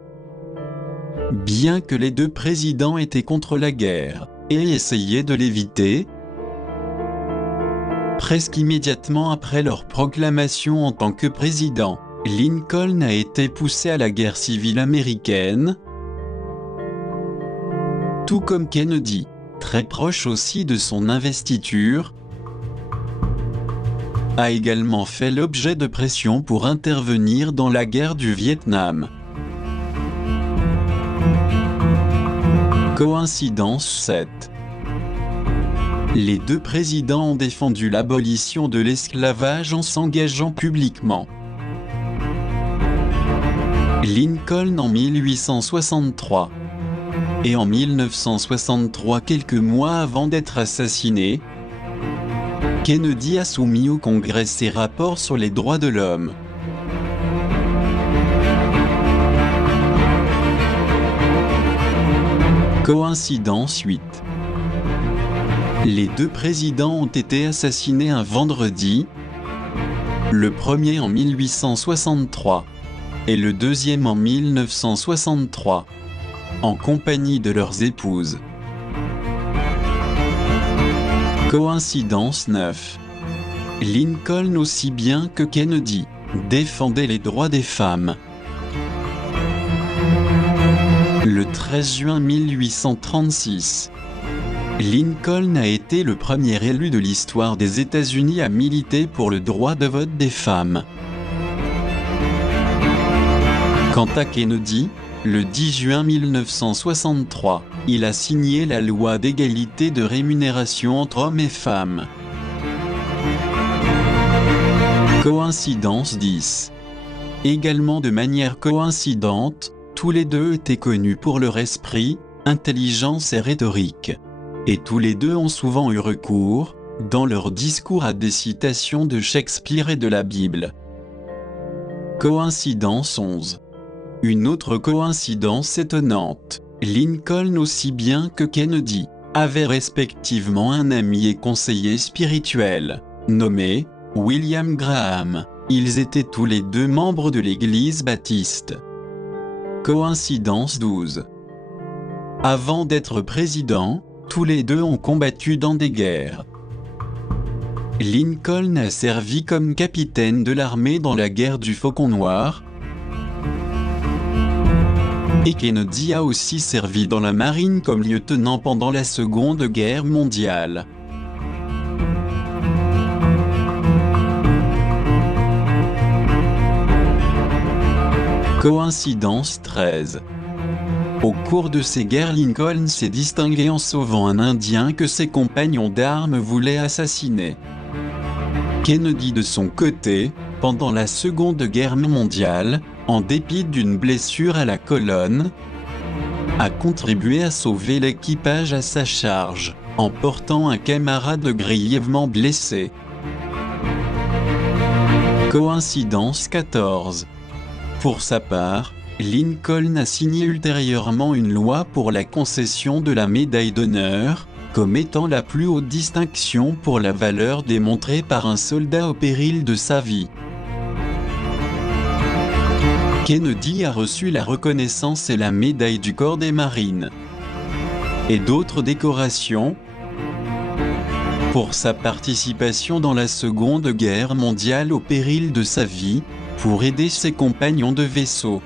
Bien que les deux présidents étaient contre la guerre et essayaient de l'éviter, presque immédiatement après leur proclamation en tant que président, Lincoln a été poussé à la guerre civile américaine, tout comme Kennedy, très proche aussi de son investiture, a également fait l'objet de pression pour intervenir dans la guerre du Vietnam. Coïncidence 7. Les deux présidents ont défendu l'abolition de l'esclavage en s'engageant publiquement. Lincoln en 1863. Et en 1963, quelques mois avant d'être assassiné, Kennedy a soumis au Congrès ses rapports sur les droits de l'homme. Coïncidence 8. Les deux présidents ont été assassinés un vendredi, le premier en 1863 et le deuxième en 1963, en compagnie de leurs épouses. Coïncidence 9. Lincoln aussi bien que Kennedy défendait les droits des femmes. Le 13 juin 1836, Lincoln a été le premier élu de l'histoire des États-Unis à militer pour le droit de vote des femmes. Quant à Kennedy, Le 10 juin 1963, il a signé la loi d'égalité de rémunération entre hommes et femmes. Coïncidence 10. Également de manière coïncidente, tous les deux étaient connus pour leur esprit, intelligence et rhétorique. Et tous les deux ont souvent eu recours, dans leurs discours, à des citations de Shakespeare et de la Bible. Coïncidence 11. Une autre coïncidence étonnante. Lincoln aussi bien que Kennedy avaient respectivement un ami et conseiller spirituel, nommé William Graham. Ils étaient tous les deux membres de l'Église baptiste. Coïncidence 12. Avant d'être président, tous les deux ont combattu dans des guerres. Lincoln a servi comme capitaine de l'armée dans la guerre du Faucon Noir, et Kennedy a aussi servi dans la marine comme lieutenant pendant la Seconde Guerre mondiale. Coïncidence 13. Au cours de ces guerres, Lincoln s'est distingué en sauvant un Indien que ses compagnons d'armes voulaient assassiner. Kennedy de son côté, pendant la Seconde Guerre mondiale, en dépit d'une blessure à la colonne, a contribué à sauver l'équipage à sa charge, en portant un camarade grièvement blessé. Coïncidence 14. Pour sa part, Lincoln a signé ultérieurement une loi pour la concession de la médaille d'honneur, comme étant la plus haute distinction pour la valeur démontrée par un soldat au péril de sa vie. Kennedy a reçu la reconnaissance et la médaille du corps des marines, et d'autres décorations, pour sa participation dans la Seconde Guerre mondiale au péril de sa vie, pour aider ses compagnons de vaisseau.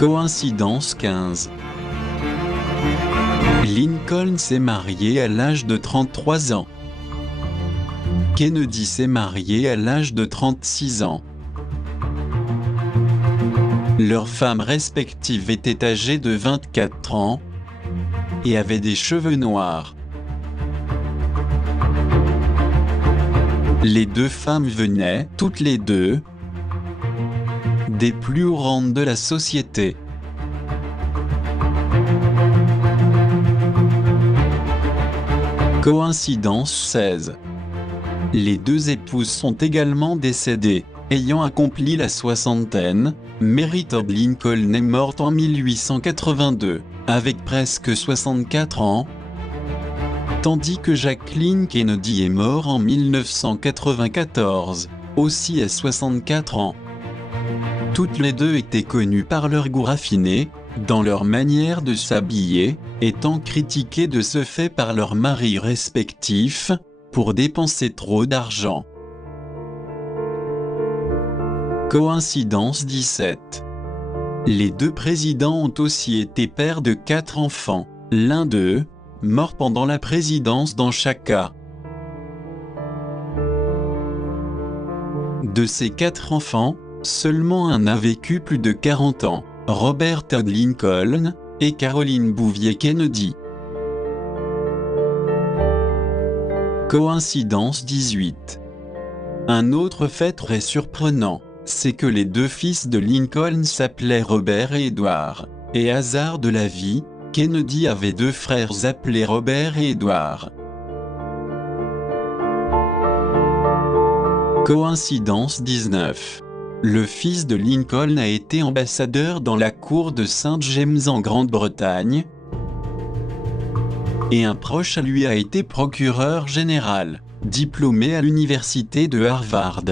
Coïncidence 15. Lincoln s'est marié à l'âge de 33 ans. Kennedy s'est marié à l'âge de 36 ans. Leurs femmes respectives étaient âgées de 24 ans et avaient des cheveux noirs. Les deux femmes venaient, toutes les deux, des plus hauts rangs de la société. Coïncidence 16. Les deux épouses sont également décédées, ayant accompli la soixantaine. Mary Todd Lincoln est morte en 1882, avec presque 64 ans, tandis que Jacqueline Kennedy est morte en 1994, aussi à 64 ans. Toutes les deux étaient connues par leur goût raffiné, dans leur manière de s'habiller, étant critiquées de ce fait par leurs maris respectifs, pour dépenser trop d'argent. Coïncidence 17. Les deux présidents ont aussi été pères de 4 enfants, l'un d'eux, mort pendant la présidence dans chaque cas. De ces 4 enfants, seulement un a vécu plus de 40 ans, Robert Todd Lincoln et Caroline Bouvier Kennedy. Coïncidence 18. Un autre fait très surprenant, c'est que les deux fils de Lincoln s'appelaient Robert et Edward, et hasard de la vie, Kennedy avait 2 frères appelés Robert et Edward. Coïncidence 19. Le fils de Lincoln a été ambassadeur dans la cour de Saint James en Grande-Bretagne, et un proche à lui a été procureur général, diplômé à l'université de Harvard.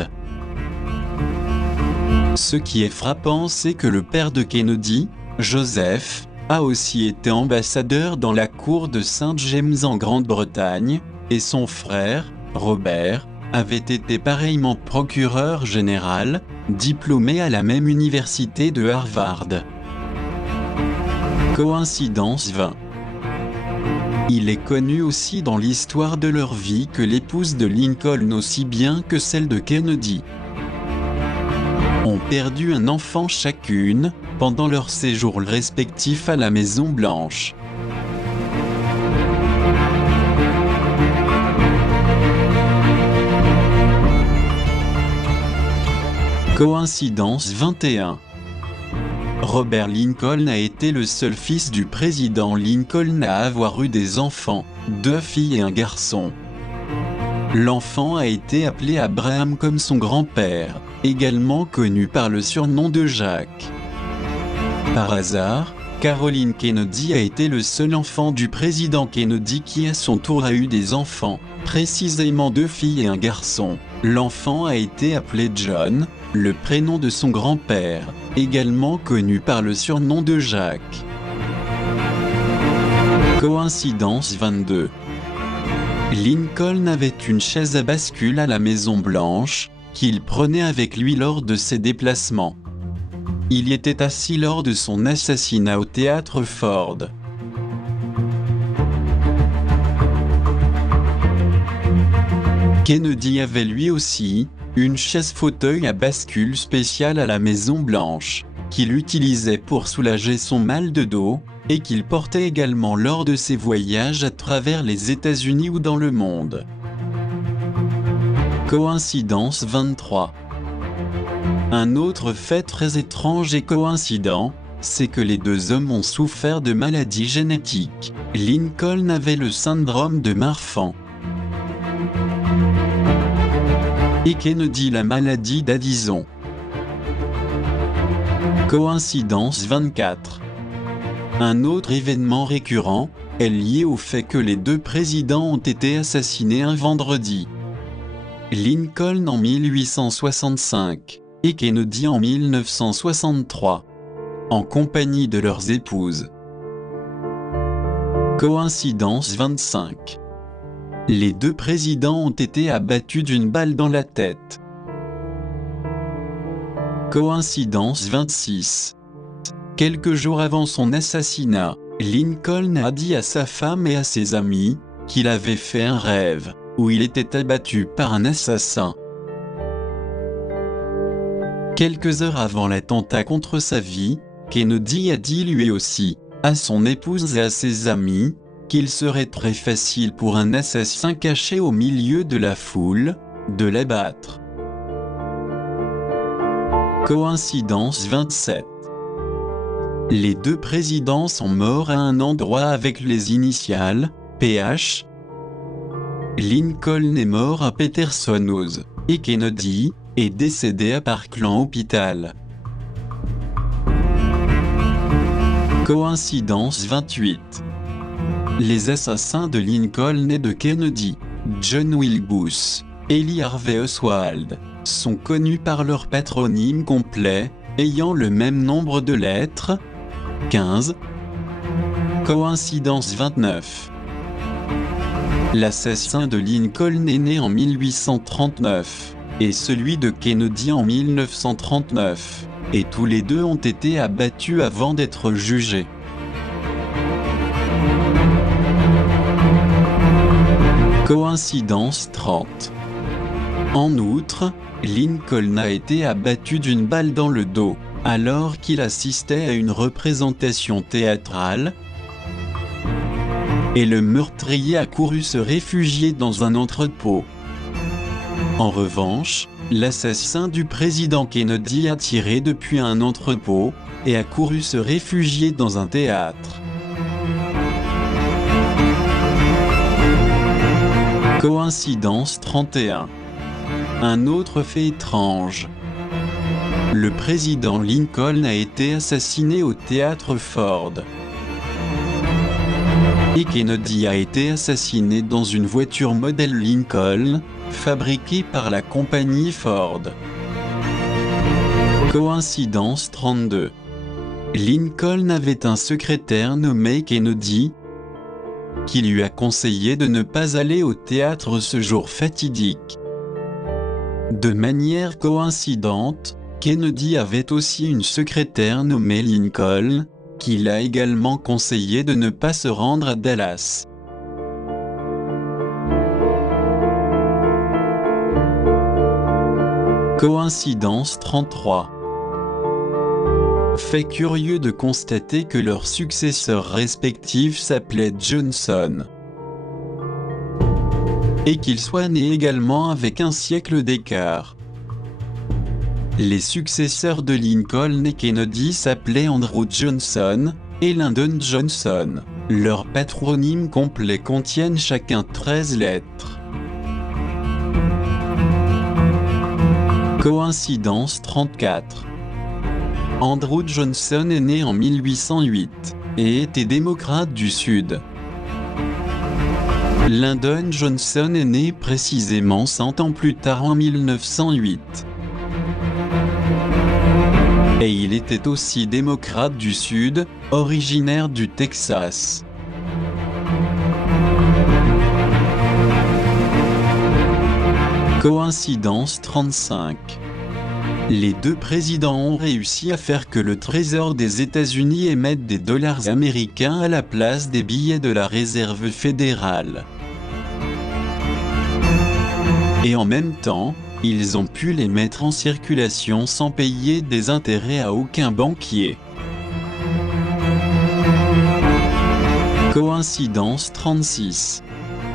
Ce qui est frappant, c'est que le père de Kennedy, Joseph, a aussi été ambassadeur dans la cour de Saint James en Grande-Bretagne, et son frère, Robert, avait été pareillement procureur général, diplômé à la même université de Harvard. Coïncidence 20. Il est connu aussi dans l'histoire de leur vie que l'épouse de Lincoln aussi bien que celle de Kennedy perdu un enfant chacune, pendant leurs séjours respectifs à la Maison-Blanche. Coïncidence 21. Robert Lincoln a été le seul fils du président Lincoln à avoir eu des enfants, 2 filles et un garçon. L'enfant a été appelé Abraham comme son grand-père, également connu par le surnom de Jacques. Par hasard, Caroline Kennedy a été le seul enfant du président Kennedy qui à son tour a eu des enfants, précisément 2 filles et un garçon. L'enfant a été appelé John, le prénom de son grand-père, également connu par le surnom de Jacques. Coïncidence 22. Lincoln avait une chaise à bascule à la Maison-Blanche, qu'il prenait avec lui lors de ses déplacements. Il y était assis lors de son assassinat au théâtre Ford. Kennedy avait lui aussi une chaise-fauteuil à bascule spéciale à la Maison-Blanche, qu'il utilisait pour soulager son mal de dos, et qu'il portait également lors de ses voyages à travers les États-Unis ou dans le monde. Coïncidence 23. Un autre fait très étrange et coïncident, c'est que les 2 hommes ont souffert de maladies génétiques. Lincoln avait le syndrome de Marfan et Kennedy la maladie d'Addison. Coïncidence 24. Un autre événement récurrent est lié au fait que les 2 présidents ont été assassinés un vendredi. Lincoln en 1865 et Kennedy en 1963, en compagnie de leurs épouses. Coïncidence 25. Les 2 présidents ont été abattus d'une balle dans la tête. Coïncidence 26. Quelques jours avant son assassinat, Lincoln a dit à sa femme et à ses amis qu'il avait fait un rêve où il était abattu par un assassin. Quelques heures avant l'attentat contre sa vie, Kennedy a dit lui aussi, à son épouse et à ses amis, qu'il serait très facile pour un assassin caché au milieu de la foule, de l'abattre. Coïncidence 27. Les 2 présidents sont morts à un endroit avec les initiales PH. Lincoln est mort à Peterson House, et Kennedy est décédé à Parkland Hospital. Coïncidence 28. Les assassins de Lincoln et de Kennedy, John Wilkes et Lee Harvey Oswald, sont connus par leur patronyme complet, ayant le même nombre de lettres, 15. Coïncidence 29. L'assassin de Lincoln est né en 1839, et celui de Kennedy en 1939, et tous les 2 ont été abattus avant d'être jugés. Coïncidence 30. En outre, Lincoln a été abattu d'une balle dans le dos, alors qu'il assistait à une représentation théâtrale, et le meurtrier a couru se réfugier dans un entrepôt. En revanche, l'assassin du président Kennedy a tiré depuis un entrepôt, et a couru se réfugier dans un théâtre. Coïncidence 31. Un autre fait étrange. Le président Lincoln a été assassiné au théâtre Ford. Et Kennedy a été assassiné dans une voiture modèle Lincoln, fabriquée par la compagnie Ford. Coïncidence 32. Lincoln avait un secrétaire nommé Kennedy, qui lui a conseillé de ne pas aller au théâtre ce jour fatidique. De manière coïncidente, Kennedy avait aussi une secrétaire nommée Lincoln, qui l'a également conseillé de ne pas se rendre à Dallas. Coïncidence 33. Fait curieux de constater que leurs successeurs respectifs s'appelaient Johnson. Et qu'ils soient nés également avec un siècle d'écart. Les successeurs de Lincoln et Kennedy s'appelaient Andrew Johnson et Lyndon Johnson. Leurs patronymes complets contiennent chacun 13 lettres. Coïncidence 34. Andrew Johnson est né en 1808 et était démocrate du Sud. Lyndon Johnson est né précisément 100 ans plus tard en 1908. Et il était aussi démocrate du Sud, originaire du Texas. Coïncidence 35. Les deux présidents ont réussi à faire que le Trésor des États-Unis émette des dollars américains à la place des billets de la Réserve fédérale. Et en même temps, ils ont pu les mettre en circulation sans payer des intérêts à aucun banquier. Coïncidence 36.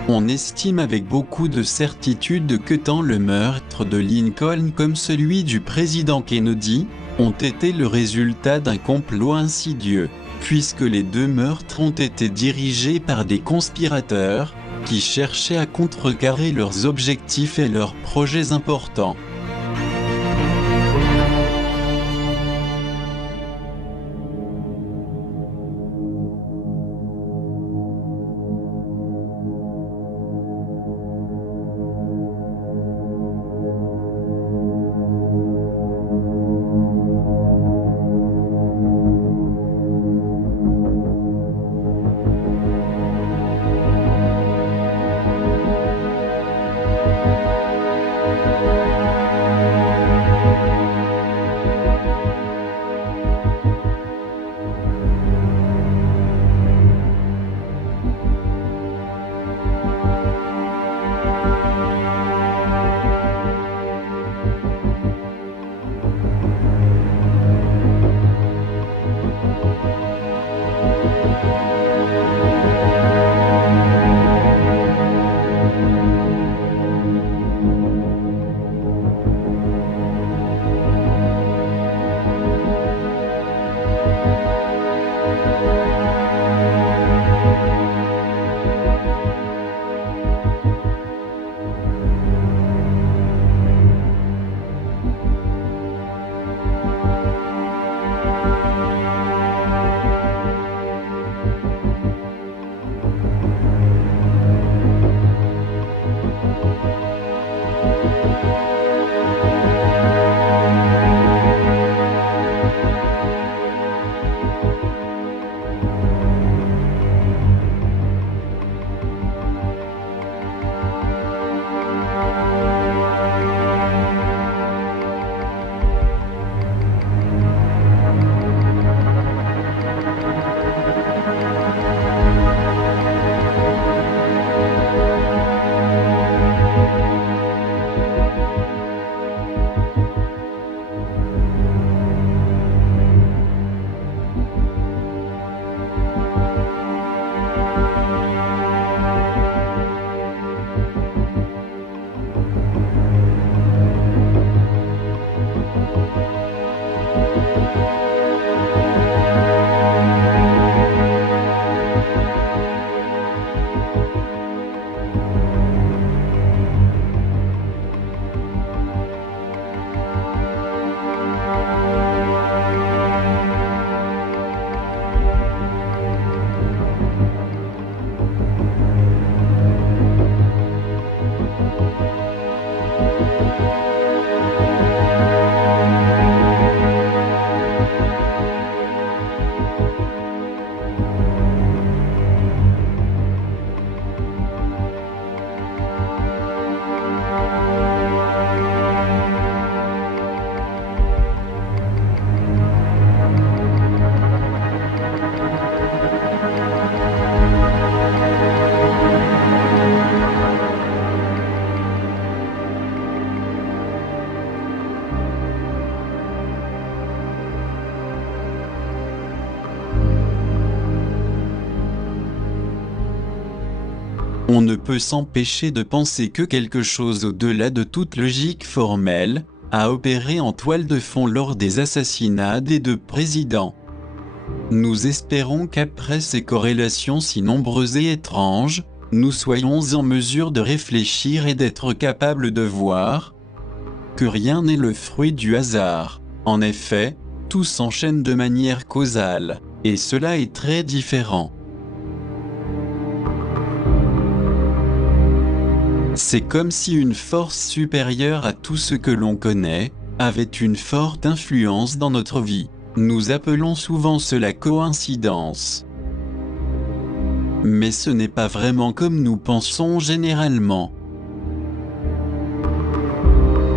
On estime avec beaucoup de certitude que tant le meurtre de Lincoln comme celui du président Kennedy ont été le résultat d'un complot insidieux, puisque les deux meurtres ont été dirigés par des conspirateurs qui cherchaient à contrecarrer leurs objectifs et leurs projets importants. on ne peut s'empêcher de penser que quelque chose au-delà de toute logique formelle a opéré en toile de fond lors des assassinats des 2 présidents. Nous espérons qu'après ces corrélations si nombreuses et étranges, nous soyons en mesure de réfléchir et d'être capables de voir que rien n'est le fruit du hasard. En effet, tout s'enchaîne de manière causale, et cela est très différent. C'est comme si une force supérieure à tout ce que l'on connaît avait une forte influence dans notre vie. Nous appelons souvent cela coïncidence. Mais ce n'est pas vraiment comme nous pensons généralement.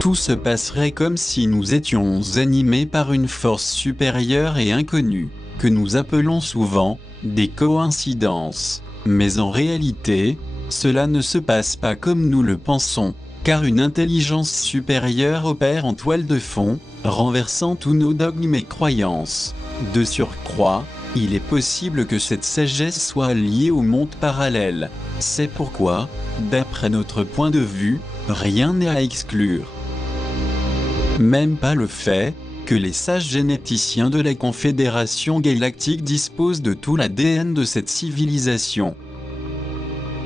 Tout se passerait comme si nous étions animés par une force supérieure et inconnue, que nous appelons souvent des coïncidences. Mais en réalité, cela ne se passe pas comme nous le pensons, car une intelligence supérieure opère en toile de fond, renversant tous nos dogmes et croyances. De surcroît, il est possible que cette sagesse soit liée au monde parallèle. C'est pourquoi, d'après notre point de vue, rien n'est à exclure. Même pas le fait que les sages généticiens de la Confédération Galactique disposent de tout l'ADN de cette civilisation.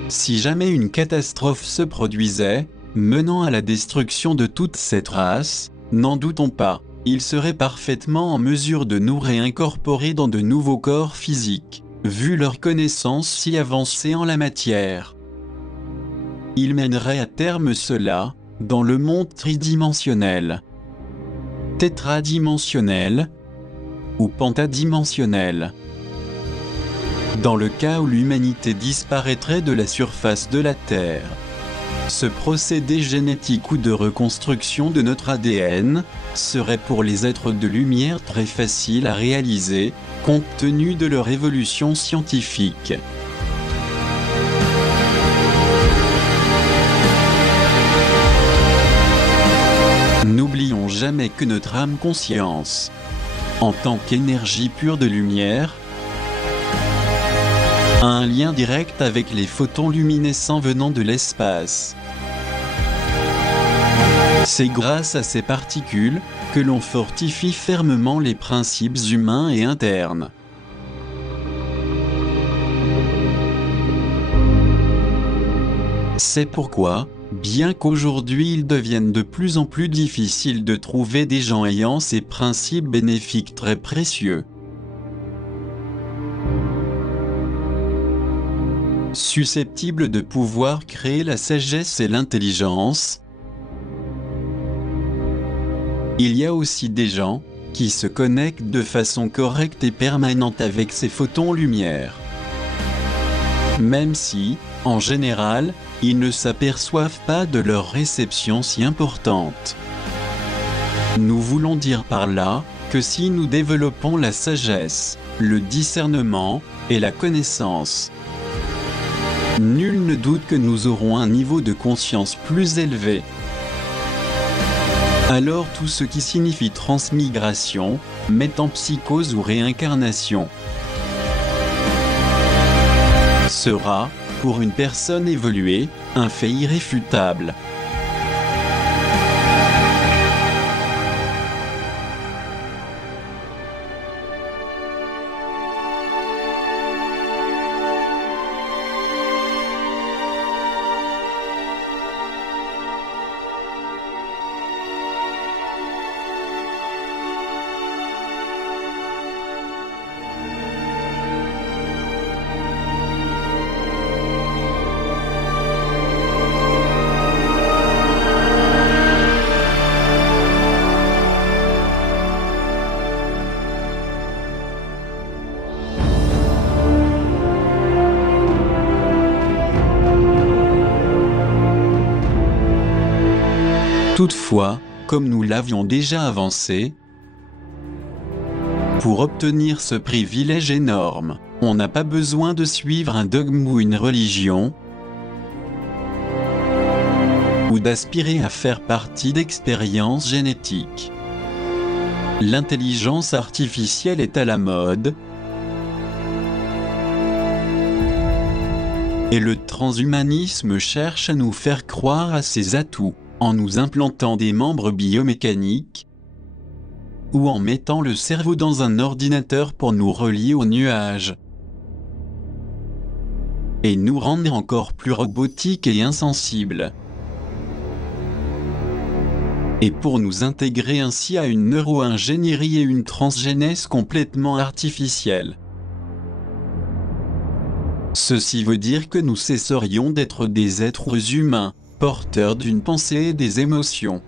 Si jamais une catastrophe se produisait, menant à la destruction de toute cette race, n'en doutons pas, ils seraient parfaitement en mesure de nous réincorporer dans de nouveaux corps physiques, vu leur connaissance si avancée en la matière. Ils mèneraient à terme cela dans le monde tridimensionnel, tétradimensionnel ou pentadimensionnel. Dans le cas où l'humanité disparaîtrait de la surface de la Terre. Ce procédé génétique ou de reconstruction de notre ADN serait pour les êtres de lumière très facile à réaliser, compte tenu de leur évolution scientifique. N'oublions jamais que notre âme-conscience, en tant qu'énergie pure de lumière, a un lien direct avec les photons luminescents venant de l'espace. C'est grâce à ces particules que l'on fortifie fermement les principes humains et internes. C'est pourquoi, bien qu'aujourd'hui il devienne de plus en plus difficile de trouver des gens ayant ces principes bénéfiques très précieux, susceptibles de pouvoir créer la sagesse et l'intelligence, il y a aussi des gens qui se connectent de façon correcte et permanente avec ces photons lumière. Même si, en général, ils ne s'aperçoivent pas de leur réception si importante. Nous voulons dire par là que si nous développons la sagesse, le discernement et la connaissance, nul ne doute que nous aurons un niveau de conscience plus élevé. Alors tout ce qui signifie transmigration, métempsychose ou réincarnation, sera, pour une personne évoluée, un fait irréfutable. Toutefois, comme nous l'avions déjà avancé, pour obtenir ce privilège énorme, on n'a pas besoin de suivre un dogme ou une religion, ou d'aspirer à faire partie d'expériences génétiques. L'intelligence artificielle est à la mode, Et le transhumanisme cherche à nous faire croire à ses atouts, en nous implantant des membres biomécaniques, ou en mettant le cerveau dans un ordinateur pour nous relier au nuage, et nous rendre encore plus robotiques et insensibles, et pour nous intégrer ainsi à une neuro-ingénierie et une transgénèse complètement artificielle. Ceci veut dire que nous cesserions d'être des êtres humains, porteurs d'une pensée et des émotions.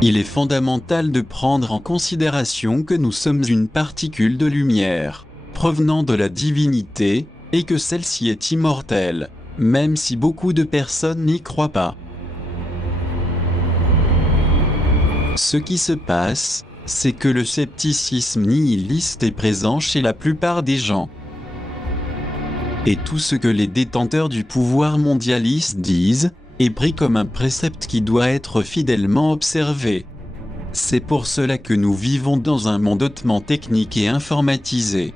Il est fondamental de prendre en considération que nous sommes une particule de lumière, provenant de la divinité, et que celle-ci est immortelle, même si beaucoup de personnes n'y croient pas. Ce qui se passe, c'est que le scepticisme nihiliste est présent chez la plupart des gens. Et tout ce que les détenteurs du pouvoir mondialiste disent, est pris comme un précepte qui doit être fidèlement observé. C'est pour cela que nous vivons dans un monde hautement technique et informatisé.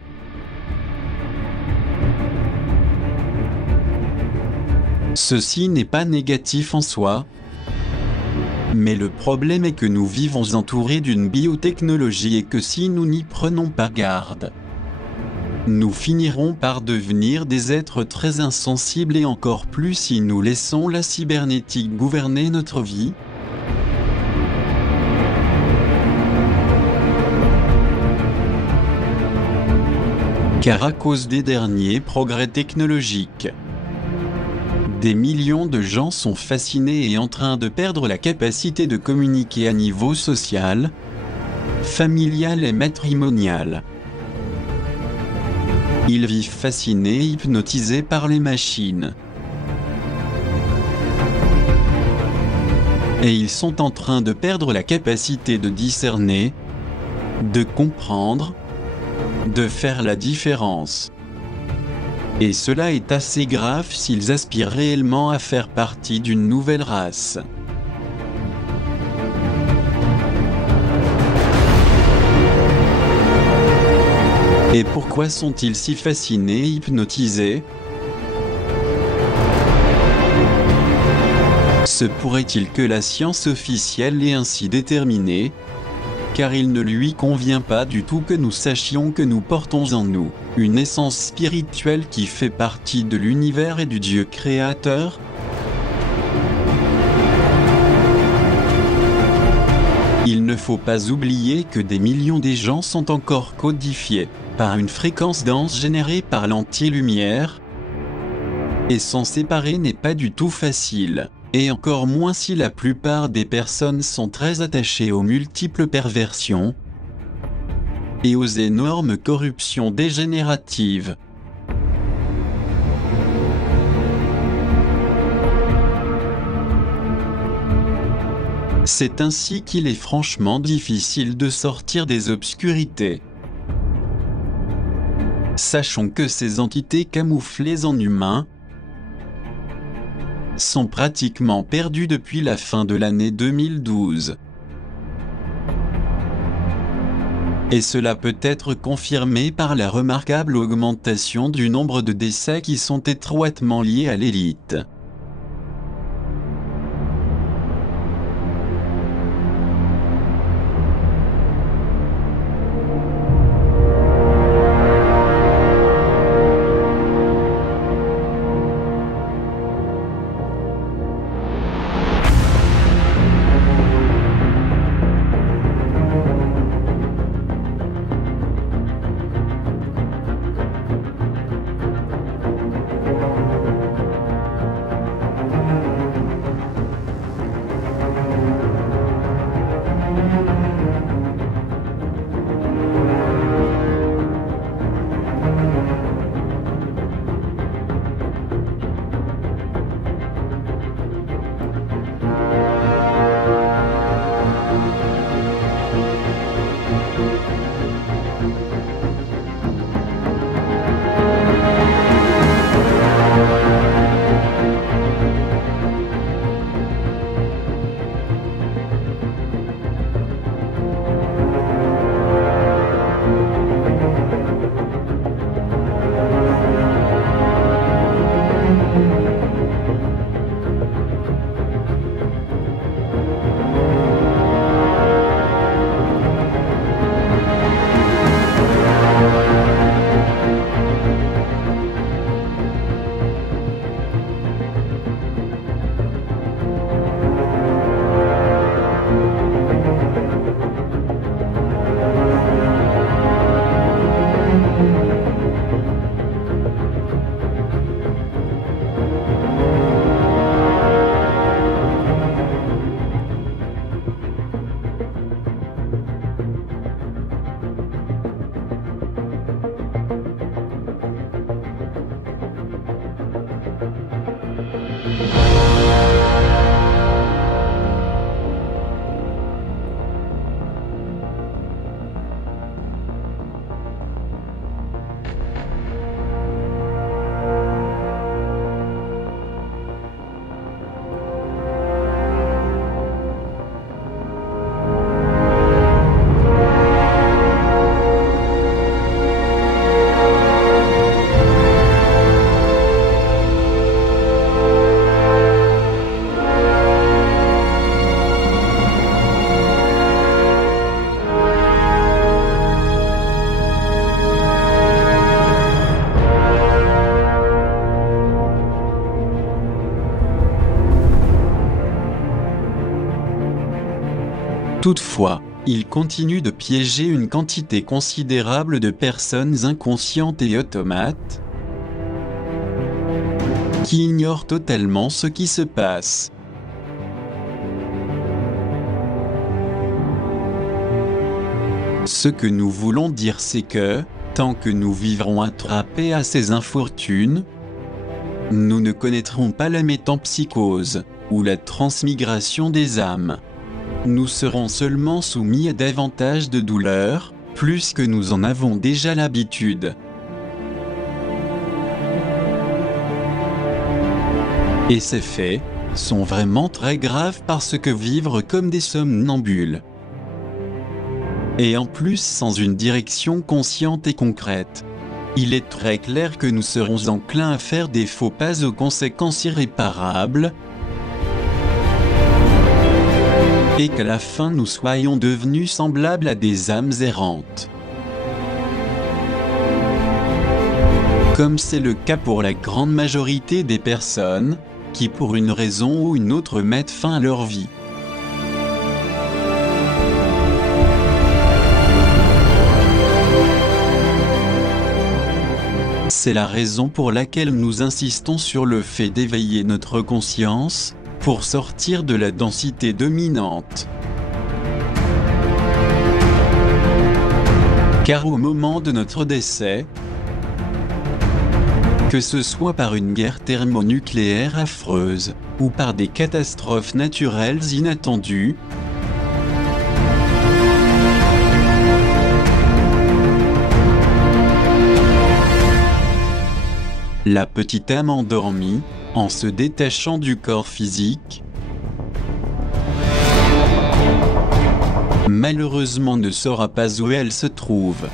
Ceci n'est pas négatif en soi, mais le problème est que nous vivons entourés d'une biotechnologie et que si nous n'y prenons pas garde, nous finirons par devenir des êtres très insensibles et encore plus si nous laissons la cybernétique gouverner notre vie. Car à cause des derniers progrès technologiques, des millions de gens sont fascinés et en train de perdre la capacité de communiquer à niveau social, familial et matrimonial. Ils vivent fascinés et hypnotisés par les machines. Et ils sont en train de perdre la capacité de discerner, de comprendre, de faire la différence. Et cela est assez grave s'ils aspirent réellement à faire partie d'une nouvelle race. Et pourquoi sont-ils si fascinés et hypnotisés ? Se pourrait-il que la science officielle l'ait ainsi déterminé ? Car il ne lui convient pas du tout que nous sachions que nous portons en nous une essence spirituelle qui fait partie de l'univers et du Dieu créateur. Il ne faut pas oublier que des millions de gens sont encore codifiés par une fréquence dense générée par l'anti-lumière, et s'en séparer n'est pas du tout facile. Et encore moins si la plupart des personnes sont très attachées aux multiples perversions et aux énormes corruptions dégénératives. C'est ainsi qu'il est franchement difficile de sortir des obscurités. Sachons que ces entités camouflées en humains sont pratiquement perdus depuis la fin de l'année 2012. Et cela peut être confirmé par la remarquable augmentation du nombre de décès qui sont étroitement liés à l'élite. Toutefois, il continue de piéger une quantité considérable de personnes inconscientes et automates qui ignorent totalement ce qui se passe. Ce que nous voulons dire, c'est que, tant que nous vivrons attrapés à ces infortunes, nous ne connaîtrons pas la métempsychose, ou la transmigration des âmes. Nous serons seulement soumis à davantage de douleurs, plus que nous en avons déjà l'habitude. Et ces faits sont vraiment très graves parce que vivre comme des somnambules, et en plus sans une direction consciente et concrète, il est très clair que nous serons enclins à faire des faux pas aux conséquences irréparables, et qu'à la fin nous soyons devenus semblables à des âmes errantes. Comme c'est le cas pour la grande majorité des personnes, qui pour une raison ou une autre mettent fin à leur vie. C'est la raison pour laquelle nous insistons sur le fait d'éveiller notre conscience, pour sortir de la densité dominante. Car au moment de notre décès, que ce soit par une guerre thermonucléaire affreuse, ou par des catastrophes naturelles inattendues, la petite âme endormie, en se détachant du corps physique, malheureusement ne saura pas où elle se trouve.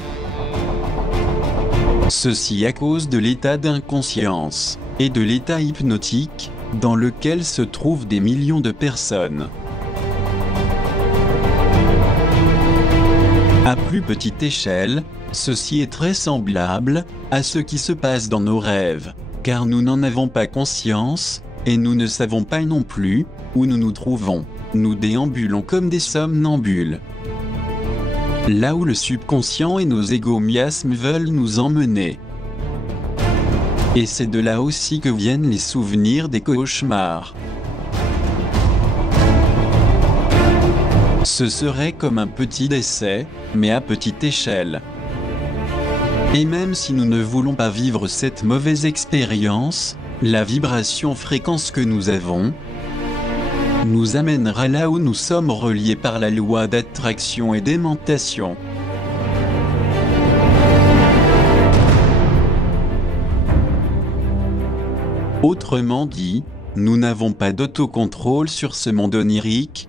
Ceci à cause de l'état d'inconscience et de l'état hypnotique dans lequel se trouvent des millions de personnes. À plus petite échelle, ceci est très semblable à ce qui se passe dans nos rêves, car nous n'en avons pas conscience, et nous ne savons pas non plus où nous nous trouvons. Nous déambulons comme des somnambules, là où le subconscient et nos égomiasmes veulent nous emmener. Et c'est de là aussi que viennent les souvenirs des cauchemars. Ce serait comme un petit décès, mais à petite échelle. Et même si nous ne voulons pas vivre cette mauvaise expérience, la vibration fréquence que nous avons nous amènera là où nous sommes reliés par la loi d'attraction et d'aimantation. Autrement dit, nous n'avons pas d'autocontrôle sur ce monde onirique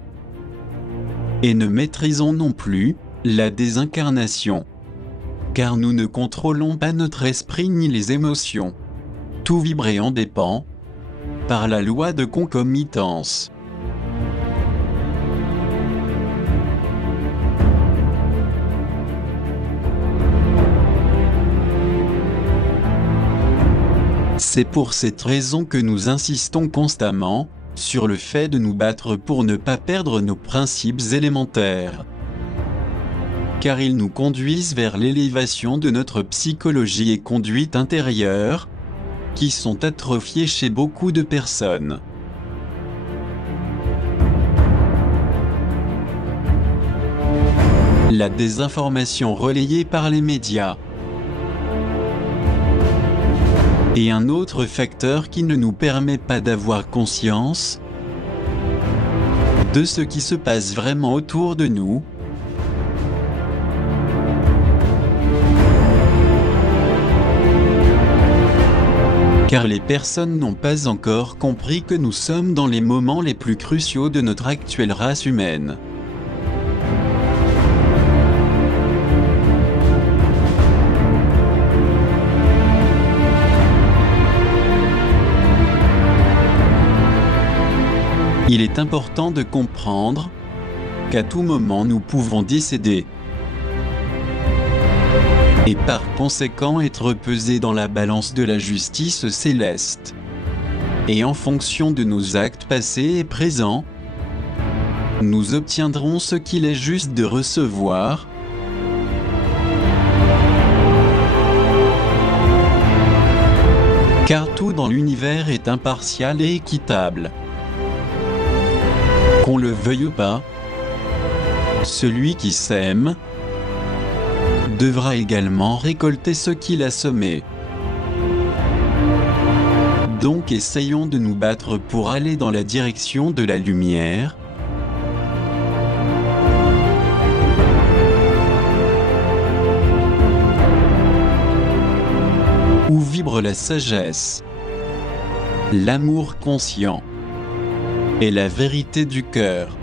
et ne maîtrisons non plus la désincarnation. Car nous ne contrôlons pas notre esprit ni les émotions. Tout vibrer en dépend, par la loi de concomitance. C'est pour cette raison que nous insistons constamment sur le fait de nous battre pour ne pas perdre nos principes élémentaires. Car ils nous conduisent vers l'élévation de notre psychologie et conduite intérieure, qui sont atrophiées chez beaucoup de personnes. La désinformation relayée par les médias est un autre facteur qui ne nous permet pas d'avoir conscience de ce qui se passe vraiment autour de nous, car les personnes n'ont pas encore compris que nous sommes dans les moments les plus cruciaux de notre actuelle race humaine. Il est important de comprendre qu'à tout moment nous pouvons décéder et par conséquent être pesés dans la balance de la justice céleste. Et en fonction de nos actes passés et présents, nous obtiendrons ce qu'il est juste de recevoir. Car tout dans l'univers est impartial et équitable. Qu'on le veuille ou pas, celui qui sème devra également récolter ce qu'il a semé. Donc essayons de nous battre pour aller dans la direction de la lumière. Où vibre la sagesse, l'amour conscient et la vérité du cœur.